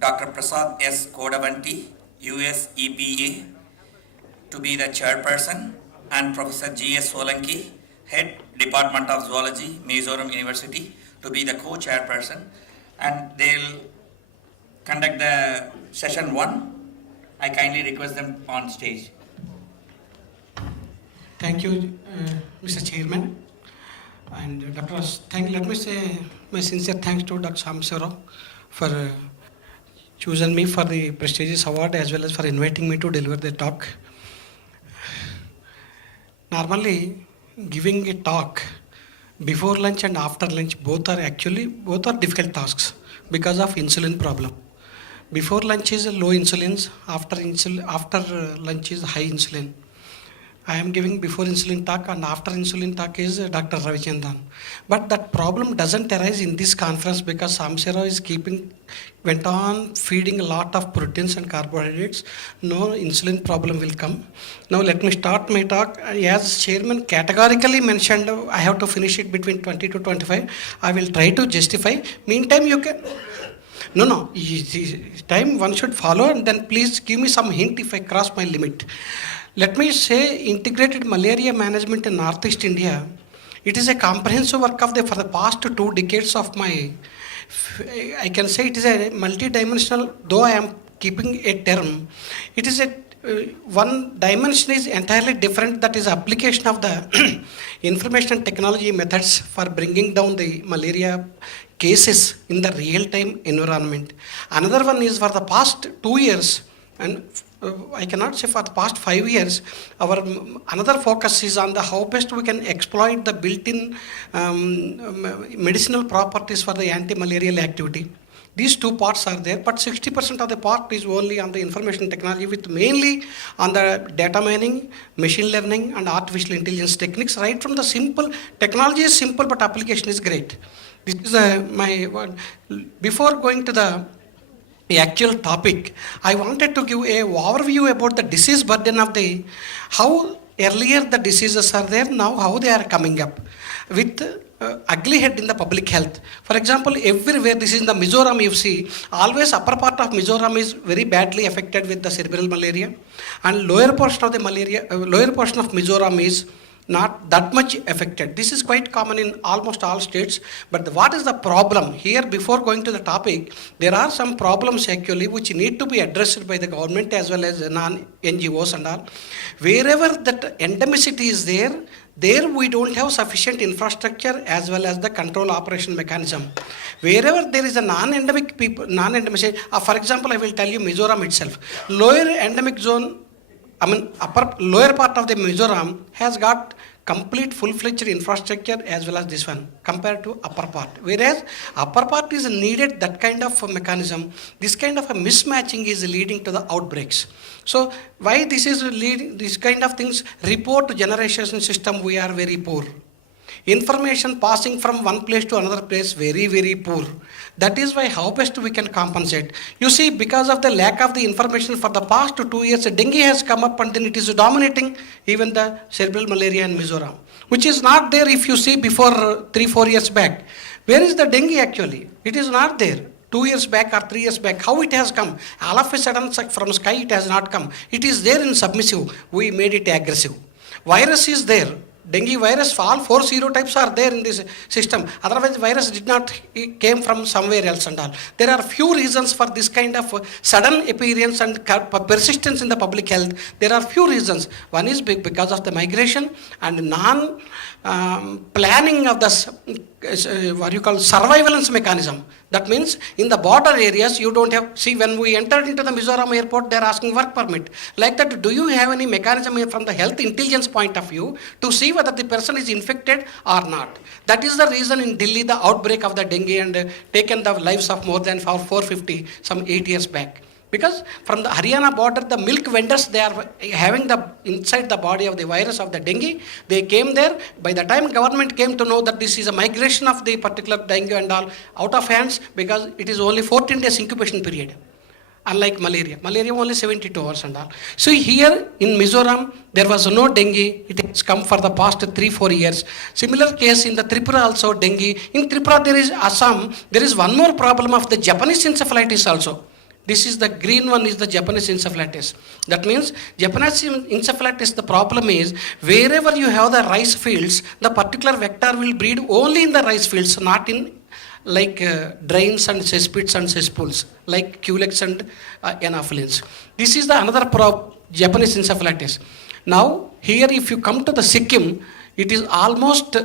Dr. Prasad S. Kodavanti, US EPA, to be the chairperson, and Professor G.S. Solanki, Head Department of Zoology, Mizoram University, to be the co-chairperson, and they'll conduct the session 1. I kindly request them on stage. Thank you, Mr. Chairman. And Dr. Let me say my sincere thanks to Dr. Samsara for choosing me for the prestigious award as well as for inviting me to deliver the talk. Normally, giving a talk before lunch and after lunch both are difficult tasks because of insulin problem. Before lunch is low insulin, after lunch is high insulin. I am giving before insulin talk and after insulin talk is Dr. Ravichandran. But that problem doesn't arise in this conference because Samsara is went on feeding a lot of proteins and carbohydrates. No insulin problem will come. Now let me start my talk. As chairman categorically mentioned, I have to finish it between 20 to 25. I will try to justify. Meantime, you can... No. Time one should follow and then please give me some hint if I cross my limit. Let me say integrated malaria management in Northeast India. It is a comprehensive work for the past 2 decades of my, I can say it is a multi-dimensional, though I am keeping a term. It is one dimension is entirely different, that is application of the information technology methods for bringing down the malaria cases in the real-time environment. Another one is for the past 2 years, and I cannot say for the past 5 years, our another focus is on the how best we can exploit the built-in medicinal properties for the anti-malarial activity. These 2 parts are there, but 60% of the part is only on the information technology, with mainly on the data mining, machine learning and artificial intelligence techniques. Right from the simple, technology is simple but application is great. This is my one. Before going to the actual topic, I wanted to give a overview about the disease burden of how earlier the diseases are there, now how they are coming up with ugly head in the public health. For example, everywhere, this is in the Mizoram, you see, always upper part of Mizoram is very badly affected with the cerebral malaria, and lower portion of Mizoram is not that much affected. This is quite common in almost all states. But what is the problem? Here, before going to the topic, there are some problems actually which need to be addressed by the government as well as non-NGOs and all. Wherever that endemicity is there we don't have sufficient infrastructure as well as the control operation mechanism. Wherever there is a non-endemic for example, I will tell you Mizoram itself. Lower endemic zone, lower part of the Mizoram has got complete full-fledged infrastructure as well as this one compared to upper part. Whereas upper part is needed that kind of a mechanism. This kind of a mismatching is leading to the outbreaks. So why this is leading, this kind of things, report generation system, we are very poor. Information passing from one place to another place, very, very poor. That is why how best we can compensate. You see, because of the lack of the information for the past 2 years, dengue has come up and then it is dominating even the cerebral malaria in Mizoram, which is not there if you see before 3-4 years back. Where is the dengue actually? It is not there. 2 years back or 3 years back, how it has come? All of a sudden from sky it has not come. It is there in submissive. We made it aggressive. Virus is there. Dengue virus, all 4 serotypes are there in this system. Otherwise, virus did not came from somewhere else and all. There are few reasons for this kind of sudden appearance and persistence in the public health. There are few reasons. One is because of the migration and planning of the surveillance mechanism. That means in the border areas you don't have, see when we entered into the Mizoram airport, they are asking work permit. Like that, do you have any mechanism from the health intelligence point of view to see whether the person is infected or not? That is the reason in Delhi the outbreak of the dengue and taken the lives of more than 450 some 8 years back. Because from the Haryana border, the milk vendors, they are having the inside the body of the virus of the dengue. They came there. By the time government came to know that this is a migration of the particular dengue and all out of hands, because it is only 14 days incubation period. Unlike malaria only 72 hours and all. So here in Mizoram, there was no dengue. It has come for the past 3-4 years. Similar case in the Tripura also dengue. In Tripura there is Assam. There is one more problem of the Japanese encephalitis also. This is the green one is the Japanese encephalitis. That means Japanese encephalitis, the problem is wherever you have the rice fields, the particular vector will breed only in the rice fields, not in like drains and cesspits and cesspools, like culex and anophelines. This is the another Japanese encephalitis. Now, here if you come to the Sikkim, it is almost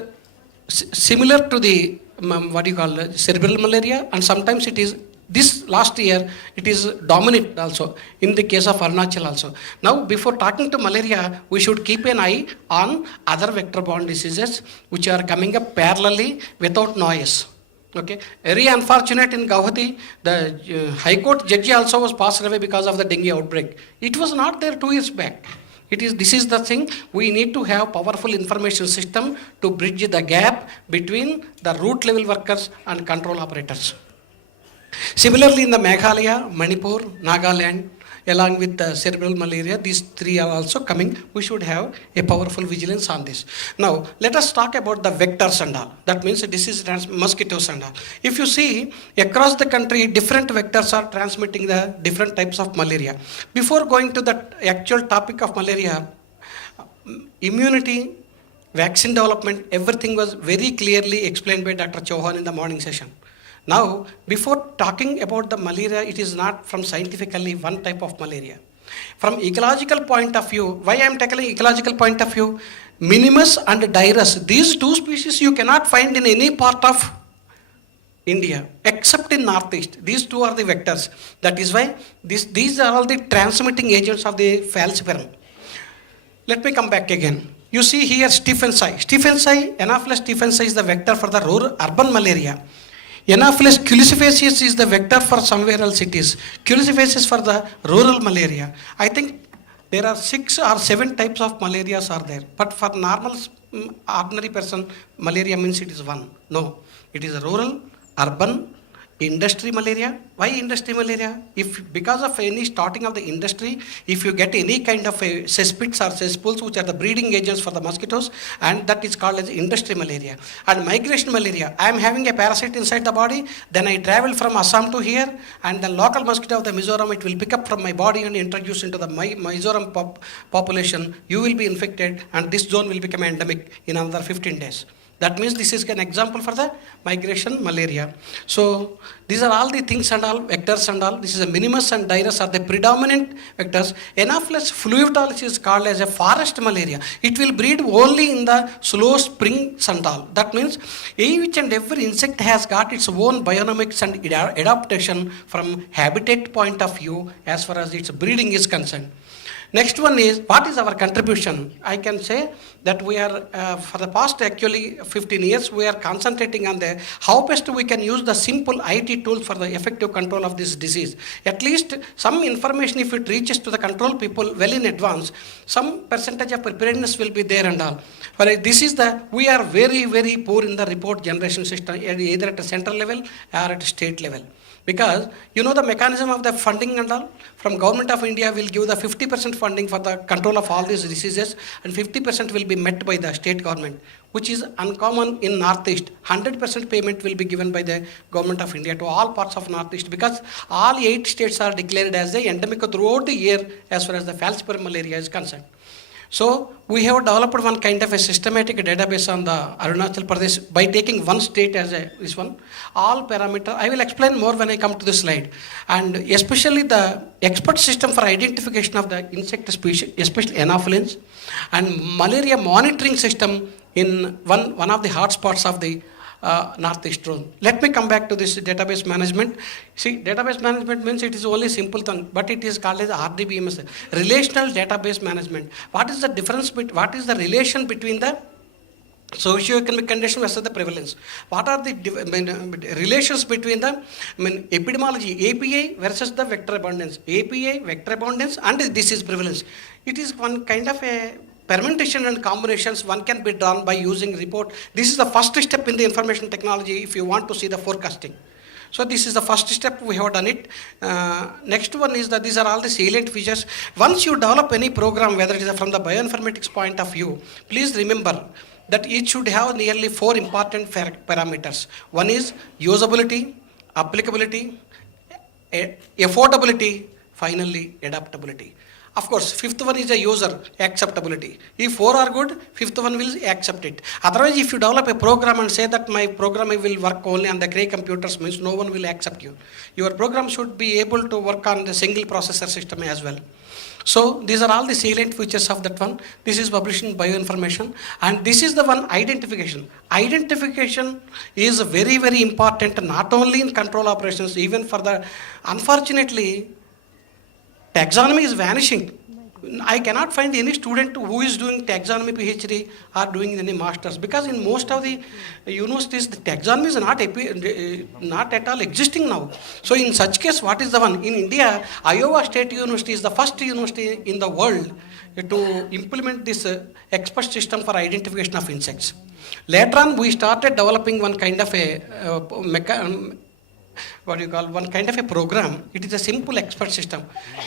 similar to the what you call cerebral malaria, and sometimes it is this last year it is dominant also in the case of Arunachal also. Now, before talking to malaria, we should keep an eye on other vector-borne diseases which are coming up parallelly without noise. Okay, very unfortunate in Guwahati, the High Court judge also was passed away because of the dengue outbreak. It was not there 2 years back. This is the thing, we need to have powerful information system to bridge the gap between the root level workers and control operators. Similarly, in the Meghalaya, Manipur, Nagaland, along with the cerebral malaria, these three are also coming. We should have a powerful vigilance on this. Now, let us talk about the vectors and all. That means disease mosquitoes and all. If you see, across the country, different vectors are transmitting the different types of malaria. Before going to the actual topic of malaria, immunity, vaccine development, everything was very clearly explained by Dr. Chauhan in the morning session. Now, before talking about the malaria, it is not from scientifically one type of malaria. From ecological point of view, why I am tackling ecological point of view? Minimus and Dirus, these two species you cannot find in any part of India except in Northeast. These two are the vectors. That is why these are all the transmitting agents of the falciparum. Let me come back again. You see here Stephensii. Stephensii, Anopheles stephensii is the vector for the rural urban malaria. Anopheles culicifacius is the vector for somewhere else it is. Culicifacius for the rural malaria. I think there are 6 or 7 types of malarias are there. But for normal, ordinary person, malaria means it is one. No, it is a rural, urban, industry malaria. Why industry malaria? If because of any starting of the industry, if you get any kind of a cesspits or cesspools, which are the breeding agents for the mosquitoes, and that is called as industry malaria. And migration malaria, I am having a parasite inside the body, then I travel from Assam to here, and the local mosquito of the Mizoram, it will pick up from my body and introduce into the Mizoram population. You will be infected, and this zone will become endemic in another 15 days. That means this is an example for the migration malaria. So these are all the things and all, vectors and all. This is a Minimus and Dirus are the predominant vectors. Anopheles fluviatilis is called as a forest malaria. It will breed only in the slow springs and all. That means each and every insect has got its own bionomics and adaptation from habitat point of view as far as its breeding is concerned. Next one is, what is our contribution? I can say that we are, for the past actually 15 years, we are concentrating on the how best we can use the simple IT tools for the effective control of this disease. At least some information, if it reaches to the control people well in advance, some percentage of preparedness will be there and all. But this is we are very, very poor in the report generation system, either at a central level or at a state level. Because you know the mechanism of the funding and all, from Government of India will give the 50% funding for the control of all these diseases, and 50% will be met by the state government, which is uncommon in Northeast. 100% payment will be given by the Government of India to all parts of Northeast, because all 8 states are declared as a endemic throughout the year as far as the falciparum malaria is concerned. So we have developed one kind of a systematic database on the Arunachal Pradesh by taking one state as this one. All parameter, I will explain more when I come to this slide. And especially the expert system for identification of the insect species, especially anophelines, and malaria monitoring system in one of the hotspots of the Northeast zone. Let me come back to this database management. See, database management means it is only simple thing, but it is called as RDBMS, relational database management. What is the difference? What is the relation between the socioeconomic condition versus the prevalence? What are the relations between the epidemiology, API versus the vector abundance, API, vector abundance, and disease prevalence? It is one kind of a permutation and combinations one can be done by using report. This is the first step in the information technology if you want to see the forecasting. So this is the first step, we have done it. Next one is that these are all the salient features. Once you develop any program, whether it is from the bioinformatics point of view, please remember that it should have nearly 4 important parameters. One is usability, applicability, affordability, finally adaptability. Of course, fifth one is a user acceptability. If four are good, fifth one will accept it. Otherwise, if you develop a program and say that my program will work only on the Cray computers, means no one will accept you. Your program should be able to work on the single processor system as well. So these are all the salient features of that one. This is published in bioinformation, and this is the one identification. Identification is very, very important, not only in control operations, even for the, unfortunately, taxonomy is vanishing. I cannot find any student who is doing taxonomy PhD or doing any masters, because in most of the universities the taxonomy is not at all existing now. So in such case, what is the one? In India, Iowa State University is the first university in the world to implement this expert system for identification of insects. Later on, we started developing one kind of a one kind of a program. It is a simple expert system.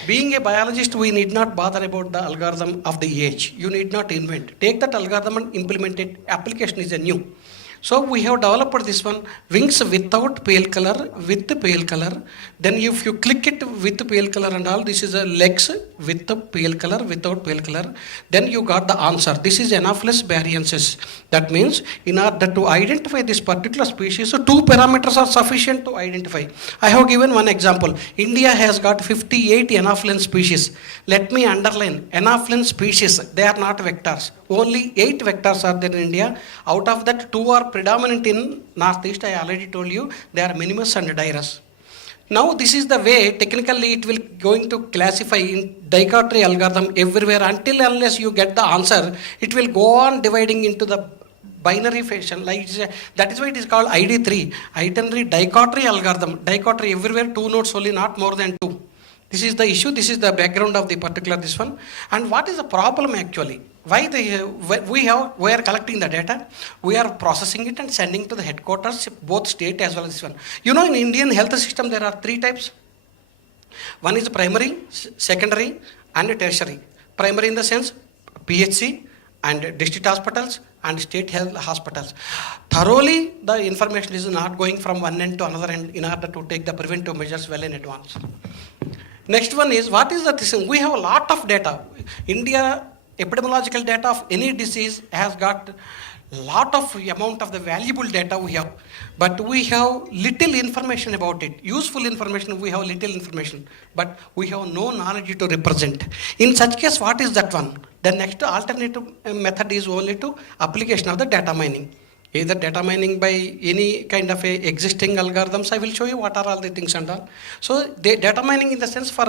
Being a biologist, we need not bother about the algorithm of the age. You need not invent. Take that algorithm and implement it. Application is a new. So we have developed this one, wings without pale color, with pale color. Then if you click it with pale color and all, this is a legs with the pale color, without pale color. Then you got the answer. This is Anopheles barriensis. That means in order to identify this particular species, so two parameters are sufficient to identify. I have given one example. India has got 58 Anopheles species. Let me underline, Anopheles species, they are not vectors. Only 8 vectors are there in India. Out of that, 2 are predominant in Northeast. I already told you, they are minimus and dirus. Now this is the way technically it will going to classify in dichotomy algorithm everywhere. Until unless you get the answer, it will go on dividing into the binary fashion. Like that is why it is called ID3, itinerary dichotomy algorithm. Dichotomy everywhere, 2 nodes only, not more than 2. This is the issue. This is the background of the particular this one. And what is the problem actually? Why we are collecting the data, we are processing it and sending to the headquarters, both state as well as this one. You know, in Indian health system there are 3 types. One is primary, secondary, and tertiary. Primary in the sense PHC and district hospitals and state health hospitals. Thoroughly the information is not going from one end to another end in order to take the preventive measures well in advance. Next one is, what is the thing? We have a lot of data. India epidemiological data of any disease has got lot of amount of the valuable data we have, but we have little information about it. Useful information, we have little information, but we have no knowledge to represent. In such case, what is that one? The next alternative method is only to application of the data mining. Either data mining by any kind of a existing algorithms. I will show you what are all the things and all. So the data mining in the sense for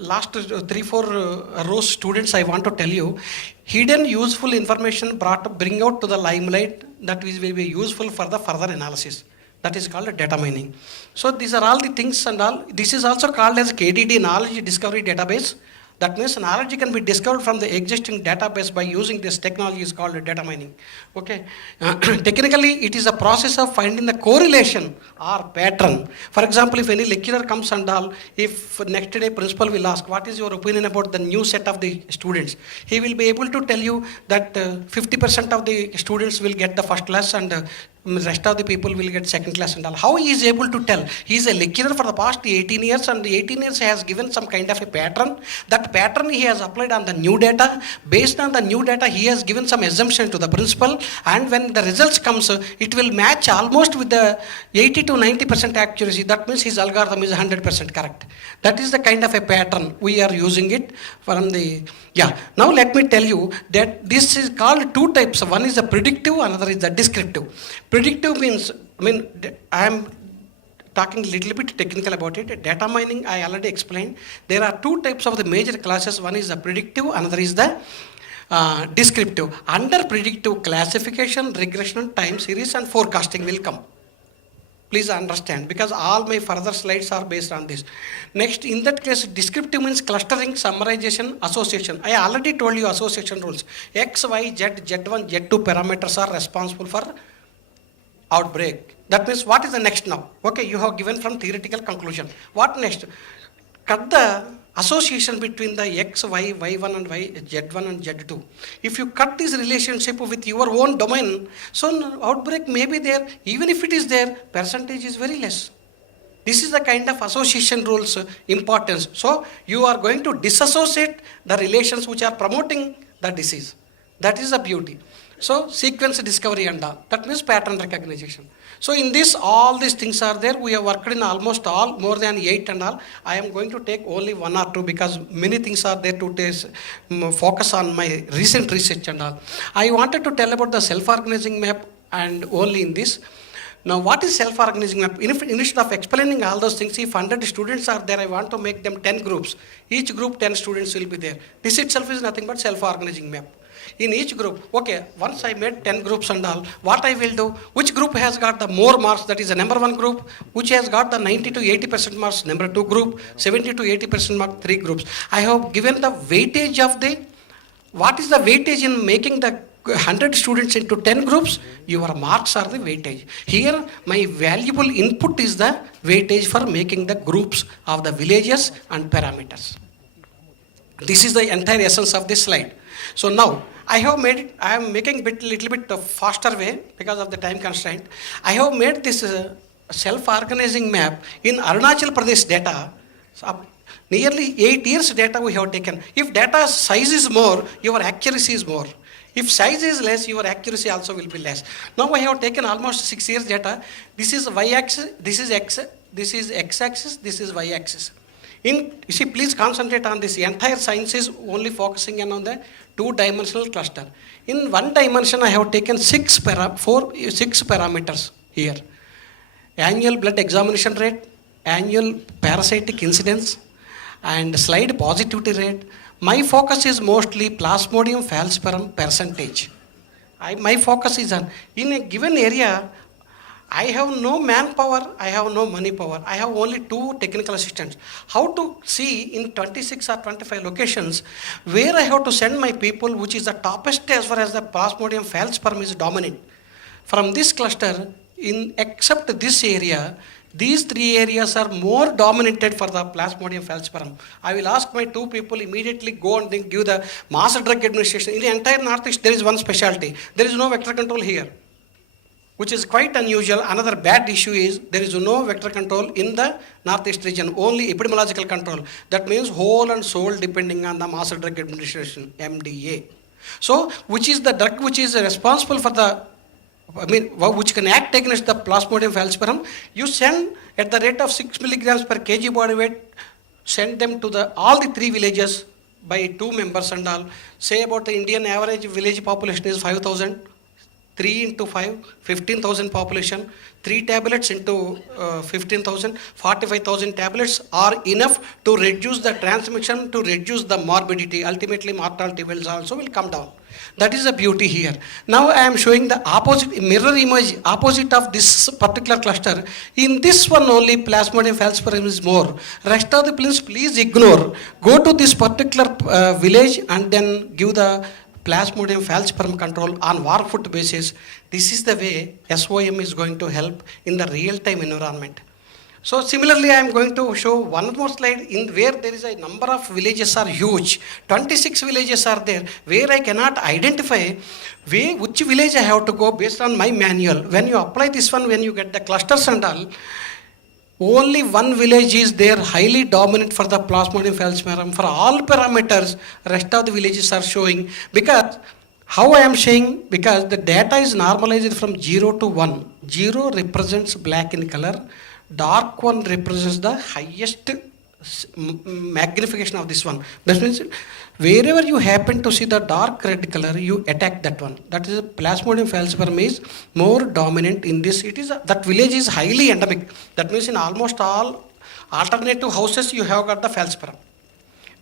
last 3-4 rows students, I want to tell you, hidden useful information bring out to the limelight that will be useful for the further analysis. That is called data mining. So these are all the things and all. This is also called as KDD, Knowledge Discovery Database. That means knowledge can be discovered from the existing database by using this technology is called data mining. Okay. Technically, it is a process of finding the correlation or pattern. For example, if any lecturer comes and all, if next day principal will ask, what is your opinion about the new set of the students? He will be able to tell you that 50% of the students will get the first class and rest of the people will get second class and all. How he is able to tell? He is a lecturer for the past 18 years and 18 years he has given some kind of a pattern. That pattern he has applied on the new data. Based on the new data, he has given some assumption to the principal, and when the results comes, it will match almost with the 80 to 90% accuracy. That means his algorithm is 100% correct. That is the kind of a pattern we are using it from the, yeah. Now let me tell you that this is called 2 types. One is the predictive, another is the descriptive. Predictive means, I am talking a little bit technical about it. Data mining, I already explained. There are 2 types of the major classes. One is the predictive, another is the descriptive. Under predictive, classification, regression, time series, and forecasting will come. Please understand, because all my further slides are based on this. Next, in that case, descriptive means clustering, summarization, association. I already told you association rules. X, Y, Z, Z1, Z2 parameters are responsible for outbreak. That means what is the next now? Okay, you have given from theoretical conclusion. What next? Cut the association between the X, Y, Y1 and Z1 and Z2. If you cut this relationship with your own domain, so outbreak may be there. Even if it is there, percentage is very less. This is the kind of association rules importance. So you are going to disassociate the relations which are promoting the disease. That is the beauty. So sequence discovery and all. That means pattern recognition. So in this, all these things are there. We have worked in almost all, more than 8 and all. I am going to take only 1 or 2 because many things are there to focus on my recent research and all. I wanted to tell about the self-organizing map and only in this. Now, what is self-organizing map? Instead of explaining all those things, if 100 students are there, I want to make them 10 groups. Each group, 10 students will be there. This itself is nothing but self-organizing map. In each group, okay, once I made 10 groups and all, what I will do, which group has got the more marks, that is the number 1 group, which has got the 90 to 80% marks, number 2 group, 70 to 80% mark, 3 groups. I have given the weightage of the, what is the weightage in making the 100 students into 10 groups? Your marks are the weightage. Here, my valuable input is the weightage for making the groups of the villages and parameters. This is the entire essence of this slide. So now, I have made it, I am making little bit faster way because of the time constraint. I have made this self-organizing map in Arunachal Pradesh data. So, nearly 8 years data we have taken. If data size is more, your accuracy is more. If size is less, your accuracy also will be less. Now I have taken almost 6 years data. This is y-axis, this is x-axis, this is y-axis. You see, please concentrate on this. Entire science is only focusing on the 2-dimensional cluster. In 1 dimension, I have taken 6 parameters here. Annual blood examination rate, annual parasitic incidence, and slide positivity rate. My focus is mostly Plasmodium falciparum percentage. My focus is on, in a given area, I have no manpower, I have no money power. I have only 2 technical assistants. How to see in 26 or 25 locations where I have to send my people, which is the toppest as far as the Plasmodium falciparum is dominant. From this cluster, except this area, these 3 areas are more dominated for the Plasmodium falciparum. I will ask my 2 people immediately go and then give the mass drug administration. In the entire Northeast, there is one specialty. There is no vector control here, which is quite unusual. Another bad issue is there is no vector control in the Northeast region, only epidemiological control. That means whole and soul depending on the mass drug administration, MDA. So, which is the drug which is responsible for the, which can act against the Plasmodium falciparum, you send at the rate of 6 milligrams per kg body weight, send them to all the 3 villages by 2 members and all. Say about the Indian average village population is 5,000. 3 into 5, 15,000 population, 3 tablets into 15,000, 45,000 tablets are enough to reduce the transmission, to reduce the morbidity. Ultimately, mortality will also come down. That is the beauty here. Now I am showing the opposite, mirror image, opposite of this particular cluster. In this one only, Plasmodium falciparum is more. Rest of the places, please ignore. Go to this particular village and then give the Plasmodium falciparum control on war foot basis. This is the way SOM is going to help in the real-time environment. So similarly, I am going to show one more slide in where there is a number of villages are huge. 26 villages are there where I cannot identify which village I have to go based on my manual. When you apply this one, when you get the clusters and all, only one village is there highly dominant for the Plasmodium falciparum. For all parameters, rest of the villages are showing. Because, how I am saying, because the data is normalized from 0 to 1. 0 represents black in color. Dark one represents the highest magnification of this one. That means wherever you happen to see the dark red color, you attack that one. That is Plasmodium falciparum is more dominant in this. It is that village is highly endemic. That means in almost all alternative houses you have got the falciparum.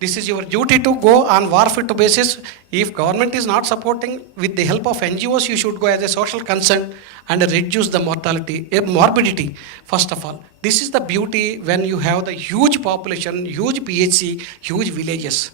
This is your duty to go on warfare basis. If government is not supporting, with the help of NGOs, you should go as a social concern and reduce the morbidity, first of all. This is the beauty when you have the huge population, huge PHC, huge villages.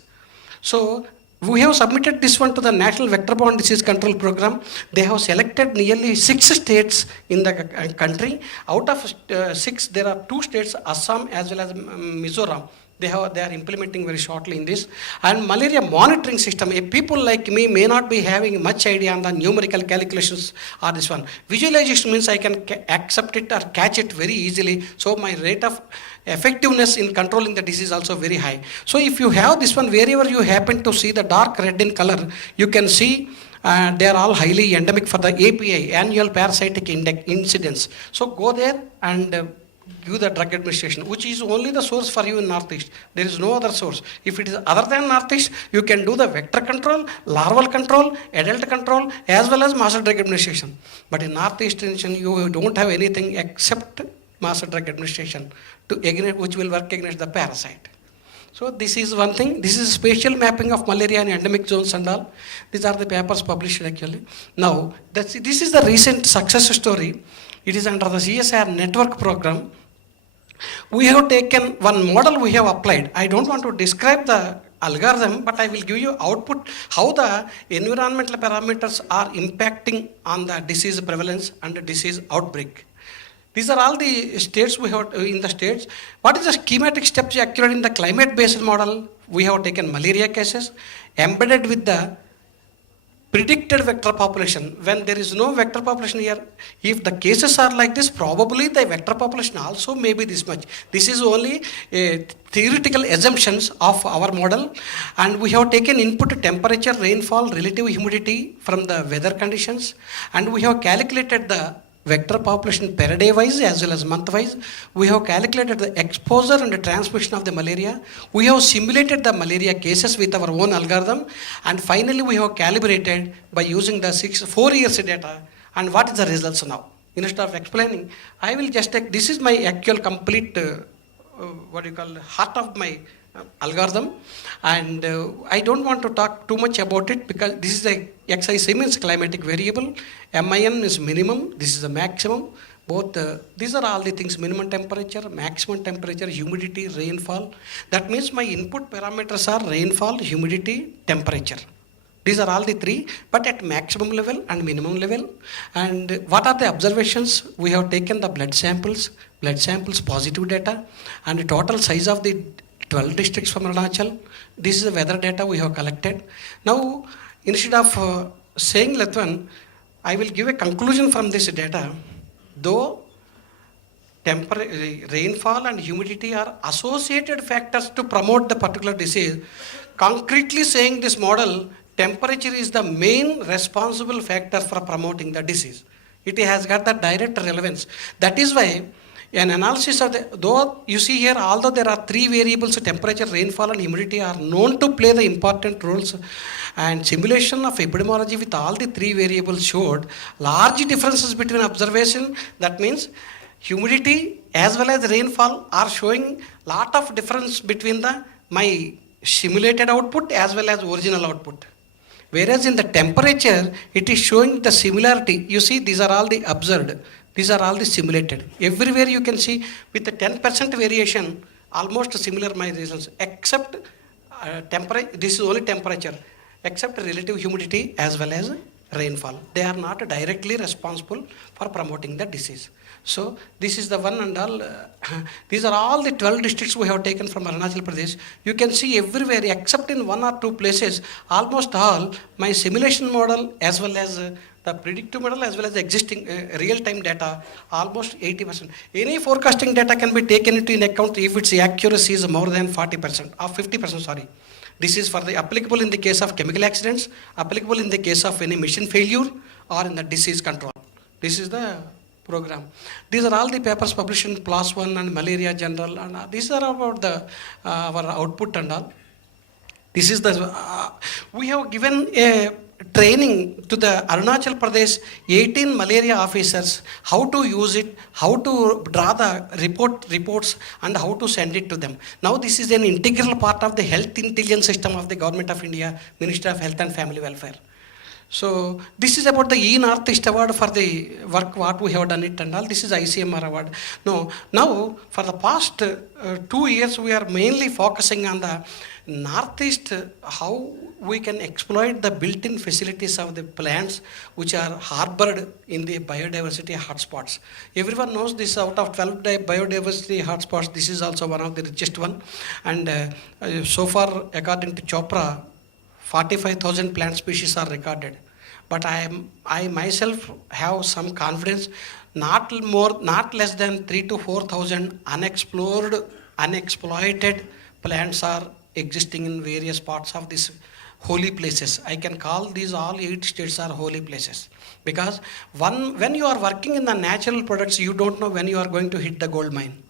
So, we have submitted this one to the National Vector-Borne Disease Control Program. They have selected nearly 6 states in the country. Out of 6, there are 2 states, Assam as well as Mizoram. They are implementing very shortly in this. And malaria monitoring system, people like me may not be having much idea on the numerical calculations or this one. Visualization means I can accept it or catch it very easily, so my rate of effectiveness in controlling the disease is also very high. So if you have this one, wherever you happen to see the dark red in color, you can see they are all highly endemic for the API, annual parasitic incidence. So go there and give the drug administration, which is only the source for you in Northeast. There is no other source. If it is other than Northeast, you can do the vector control, larval control, adult control, as well as master drug administration. But in Northeast region, you don't have anything except master drug administration which will work against the parasite. So this is one thing. This is spatial mapping of malaria in endemic zones and all. These are the papers published actually. Now, this is the recent success story. It is under the CSR network program. We have taken one model we have applied. I don't want to describe the algorithm, but I will give you output, how the environmental parameters are impacting on the disease prevalence and the disease outbreak. These are all the states we have in the states. What is the schematic steps actually in the climate-based model? We have taken malaria cases, embedded with the predicted vector population. When there is no vector population here, if the cases are like this, probably the vector population also may be this much. This is only theoretical assumptions of our model, and we have taken input temperature, rainfall, relative humidity from the weather conditions, and we have calculated the vector population per day wise as well as month wise. We have calculated the exposure and the transmission of the malaria. We have simulated the malaria cases with our own algorithm, and finally we have calibrated by using the 4 years data. And what is the results now? Instead of explaining, I will just take, this is my actual complete heart of my algorithm, and I don't want to talk too much about it because this is the XIC means climatic variable, MIN is minimum, this is the maximum. Both these are all the things: minimum temperature, maximum temperature, humidity, rainfall. That means my input parameters are rainfall, humidity, temperature. These are all the three, but at maximum level and minimum level. And what are the observations? We have taken the blood samples positive data, and the total size of the 12 districts from Arunachal. This is the weather data we have collected. Now, instead of saying Latvan, I will give a conclusion from this data. Though rainfall and humidity are associated factors to promote the particular disease, concretely saying this model, temperature is the main responsible factor for promoting the disease. It has got the direct relevance. That is why an analysis of though you see here, although there are three variables, temperature, rainfall and humidity are known to play the important roles, and simulation of epidemiology with all the three variables showed large differences between observation. That means humidity as well as rainfall are showing lot of difference between my simulated output as well as original output. Whereas in the temperature, it is showing the similarity. You see, these are all the observed. These are all the simulated. Everywhere you can see with the 10% variation, almost similar my results, except temperature. This is only temperature, except relative humidity as well as rainfall. They are not directly responsible for promoting the disease. So this is the one and all. These are all the 12 districts we have taken from Arunachal Pradesh. You can see everywhere except in one or two places, almost all my simulation model as well as the predictive model as well as the existing real-time data, almost 80%. Any forecasting data can be taken into account if its accuracy is more than 40% or 50%, sorry. This is for the applicable in the case of chemical accidents, applicable in the case of any machine failure or in the disease control. This is the program. These are all the papers published in PLOS One and Malaria Journal, and these are about the our output and all. This is the we have given a training to the Arunachal Pradesh 18 malaria officers how to use it, how to draw the reports and how to send it to them. Now this is an integral part of the health intelligence system of the Government of India, Ministry of Health and Family Welfare. So this is about the E-Northeast Award for the work what we have done it and all. This is ICMR award. No, now for the past 2 years we are mainly focusing on the Northeast, how we can exploit the built-in facilities of the plants which are harbored in the biodiversity hotspots. Everyone knows this. Out of 12 biodiversity hotspots, this is also one of the richest one. And so far, according to Chopra, 45,000 plant species are recorded. But I myself have some confidence, not less than 3 to 4,000 unexploited plants are existing in various parts of these holy places. I can call these all 8 states are holy places. Because when you are working in the natural products, you don't know when you are going to hit the gold mine.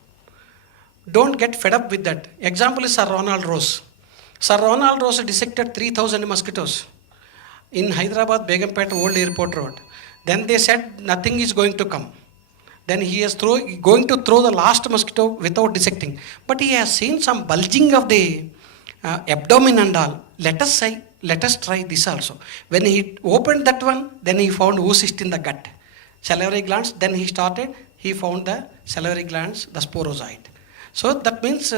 Don't get fed up with that. Example is Sir Ronald Rose. Sir Ronald Rose dissected 3,000 mosquitoes in Hyderabad, Begumpet, Old Airport Road. Then they said nothing is going to come. Then he is going to throw the last mosquito without dissecting. But he has seen some bulging of the abdomen and all. Let us try this also. When he opened that one, then he found oocyst in the gut. Salivary glands, then he found the salivary glands, the sporozoite. So that means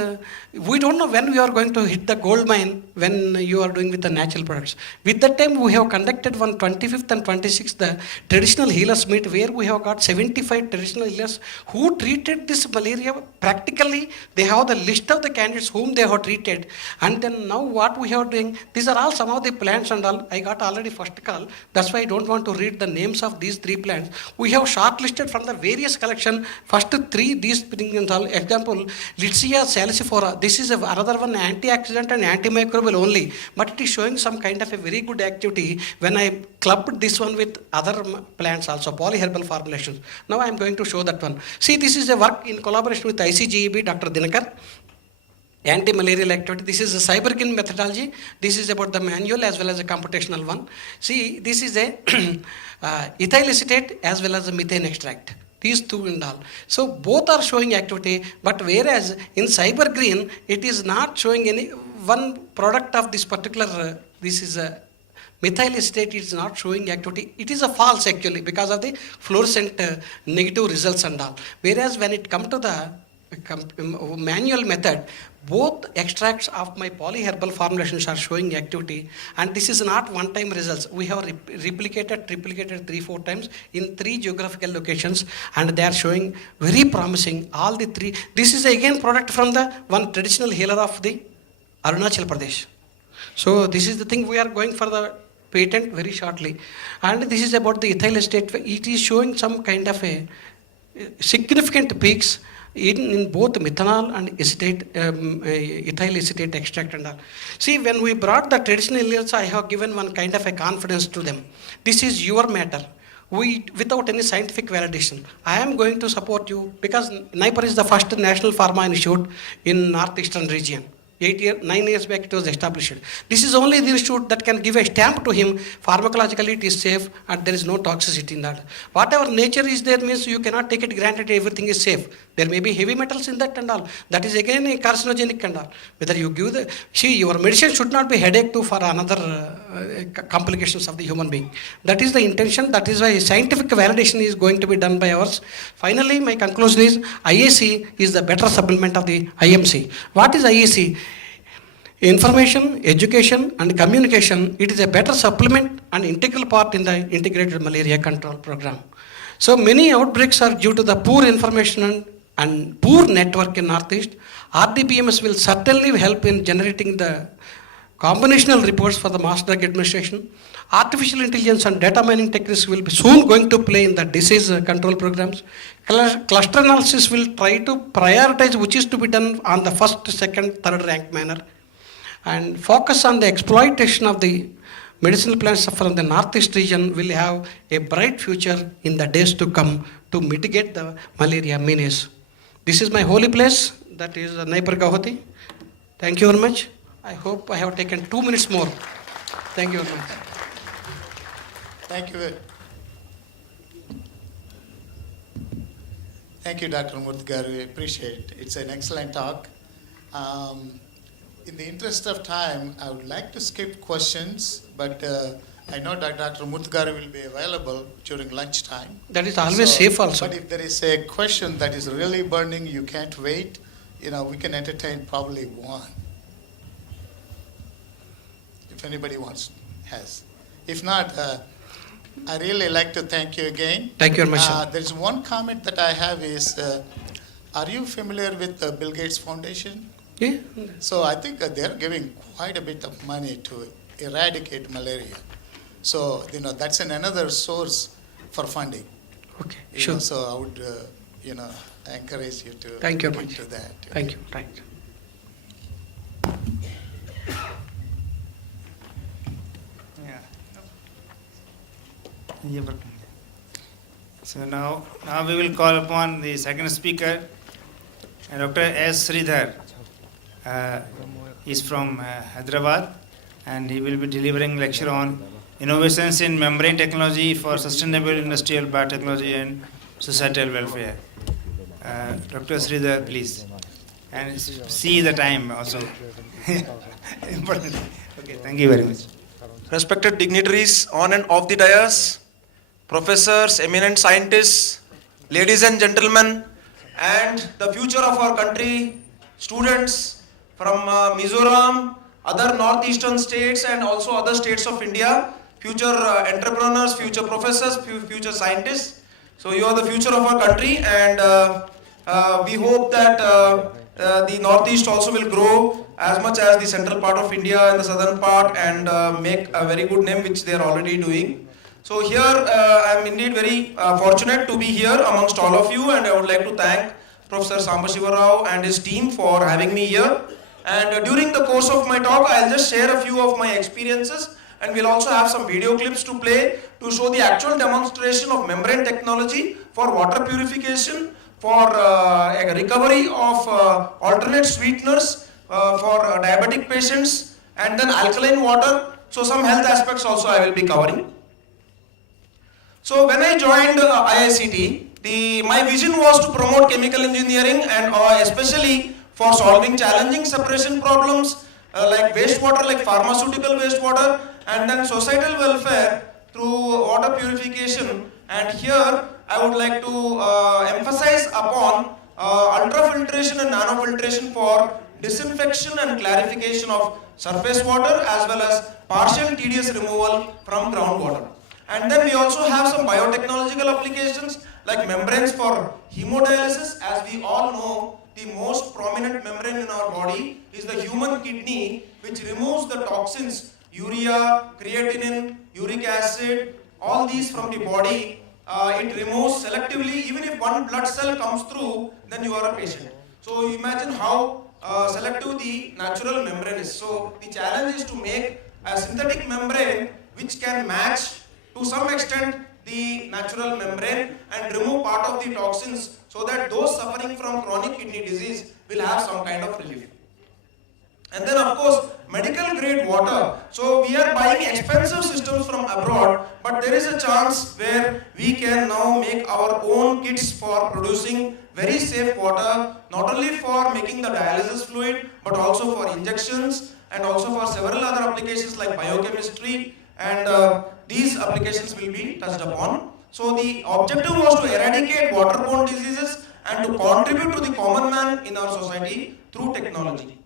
we don't know when we are going to hit the gold mine when you are doing with the natural products. With that time, we have conducted one 25th and 26th the traditional healers meet, where we have got 75 traditional healers who treated this malaria. Practically, they have the list of the candidates whom they have treated. And then now what we are doing, these are all some of the plants and all. I got already first call. That's why I don't want to read the names of these 3 plants. We have shortlisted from the various collection, first 3 these things and all. Example, Litzia salicifora, this is another one antioxidant and antimicrobial only, but it is showing some kind of a very good activity when I clubbed this one with other plants also, polyherbal formulations. Now I am going to show that one. See, this is a work in collaboration with ICGEB, Dr. Dinakar. Anti-malarial activity. This is a cyberkin methodology. This is about the manual as well as a computational one. See, this is a ethyl acetate as well as a methane extract. These 2 and all. So both are showing activity, but whereas in cyber green, it is not showing any one product of this particular, this is a methyl acetate is not showing activity. It is a false actually because of the fluorescent negative results and all. Whereas when it comes to the manual method, both extracts of my polyherbal formulations are showing activity, and this is not one-time results. We have replicated 3-4 times in 3 geographical locations, and they are showing very promising. All the 3. This is again product from the one traditional healer of the Arunachal Pradesh. So this is the thing we are going for the patent very shortly, and this is about the ethyl acetate. It is showing some kind of a significant peaks in both methanol and acetate, ethyl acetate extract and all. See, when we brought the traditional healers, I have given one kind of a confidence to them. This is your matter. Without any scientific validation, I am going to support you because NIPER is the first national pharma institute in northeastern region. 9 years back it was established. This is only the institute that can give a stamp to him, pharmacologically it is safe and there is no toxicity in that. Whatever nature is there means you cannot take it granted everything is safe. There may be heavy metals in that and all. That is again a carcinogenic and all. Whether you give your medicine should not be headache to for another complications of the human being. That is the intention. That is why scientific validation is going to be done by ours. Finally, my conclusion is IAC is the better supplement of the IMC. What is IAC? Information, education and communication, it is a better supplement and integral part in the integrated malaria control program. So many outbreaks are due to the poor information and poor network in Northeast. RDBMS will certainly help in generating the combinational reports for the Mass Drug Administration. Artificial intelligence and data mining techniques will be soon going to play in the disease control programs. Cluster analysis will try to prioritize which is to be done on the first, second, third rank manner. And focus on the exploitation of the medicinal plants from the Northeast region will have a bright future in the days to come to mitigate the malaria menace. This is my holy place, that is Naipur Gauhati. Thank you very much. I hope I have taken 2 minutes more. Thank you very much. Thank you. Thank you, Dr. Murthy. We appreciate it. It's an excellent talk. In the interest of time, I would like to skip questions, but I know that Dr. Murthy will be available during lunchtime. That is always safe also. But if there is a question that is really burning, you can't wait, we can entertain probably one. if anybody has. If not, I really like to thank you again. Thank you very much, sir. There's one comment that I have is, are you familiar with the Bill Gates Foundation? Yeah. So I think they're giving quite a bit of money to eradicate malaria. So, that's another source for funding. Okay, sure. So I would, encourage you to Thank you look very much. into that. Thank you. Right. So now we will call upon the second speaker, Dr. S. Sridhar. He's from Hyderabad, and he will be delivering lecture on innovations in membrane technology for sustainable industrial biotechnology and societal welfare. Dr. Sridhar, please. And see the time also. Important. Okay, thank you very much. Respected dignitaries on and off the dais, professors, eminent scientists, ladies and gentlemen, and the future of our country, students from Mizoram, other northeastern states and also other states of India, future entrepreneurs, future professors, future scientists. So you are the future of our country, and we hope that the northeast also will grow as much as the central part of India and the southern part, and make a very good name, which they are already doing. So here I am indeed very fortunate to be here amongst all of you, and I would like to thank Professor Sambashiva Rao and his team for having me here. And during the course of my talk, I'll just share a few of my experiences, and we'll also have some video clips to play to show the actual demonstration of membrane technology for water purification, for recovery of alternate sweeteners for diabetic patients, and then alkaline water. So some health aspects also I will be covering. So when I joined IICT, my vision was to promote chemical engineering, and especially for solving challenging separation problems like wastewater, like pharmaceutical wastewater, and then societal welfare through water purification. And here I would like to emphasize upon ultrafiltration and nanofiltration for disinfection and clarification of surface water, as well as partial TDS removal from groundwater. And then we also have some biotechnological applications like membranes for hemodialysis. As we all know, the most prominent membrane in our body is the human kidney, which removes the toxins, urea, creatinine, uric acid, all these from the body. It removes selectively. Even if one blood cell comes through, then you are a patient. So you imagine how selective the natural membrane is. So the challenge is to make a synthetic membrane which can match to some extent the natural membrane and remove part of the toxins, so that those suffering from chronic kidney disease will have some kind of relief. And then of course, medical grade water. So we are buying expensive systems from abroad, but there is a chance where we can now make our own kits for producing very safe water, not only for making the dialysis fluid, but also for injections, and also for several other applications like biochemistry, and these applications will be touched upon. So the objective was to eradicate waterborne diseases and to contribute to the common man in our society through technology.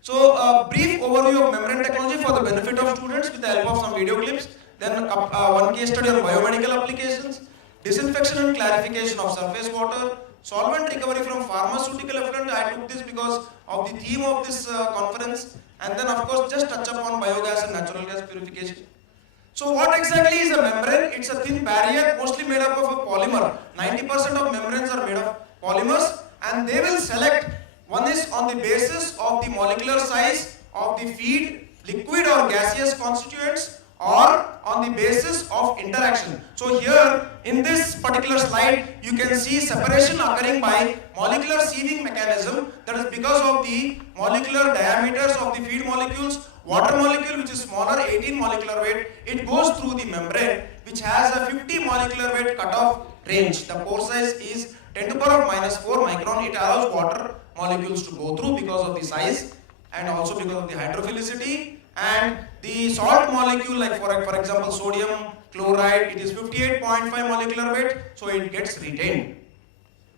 So a brief overview of membrane technology for the benefit of students with the help of some video clips. Then one case study on biomedical applications, disinfection and clarification of surface water, solvent recovery from pharmaceutical effluent. I took this because of the theme of this conference. And then of course just touch upon biogas and natural gas purification. So what exactly is a membrane? It's a thin barrier mostly made up of a polymer. 90% of membranes are made of polymers, and they will select. One is on the basis of the molecular size of the feed, liquid or gaseous constituents, or on the basis of interaction. So here in this particular slide, you can see separation occurring by molecular sieving mechanism. That is because of the molecular diameters of the feed molecules. Water molecule, which is smaller, 18 molecular weight, it goes through the membrane, which has a 50 molecular weight cutoff range. The pore size is 10 to the power of -4 micron. It allows water molecules to go through because of the size, and also because of the hydrophilicity. And the salt molecule, like for example sodium chloride, it is 58.5 molecular weight, so it gets retained.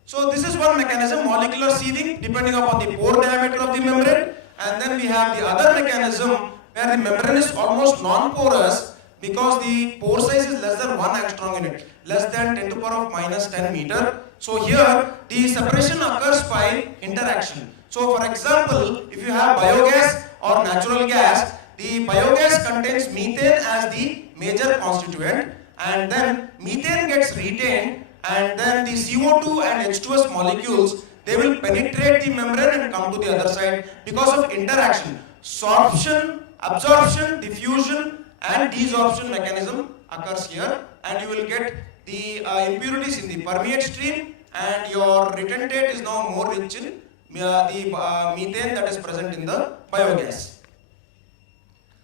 So this is one mechanism, molecular sieving, depending upon the pore diameter of the membrane. And then we have the other mechanism where the membrane is almost non-porous because the pore size is less than 1 angstrom in it, less than 10 to the power of minus 10 meter. So here the separation occurs by interaction. So for example, if you have biogas or natural gas, the biogas contains methane as the major constituent, and then methane gets retained, and then the CO2 and H2S molecules, they will penetrate the membrane and come to the other side because of interaction. Sorption, absorption, diffusion and desorption mechanism occurs here, and you will get the impurities in the permeate stream, and your retentate is now more rich in the methane that is present in the biogas.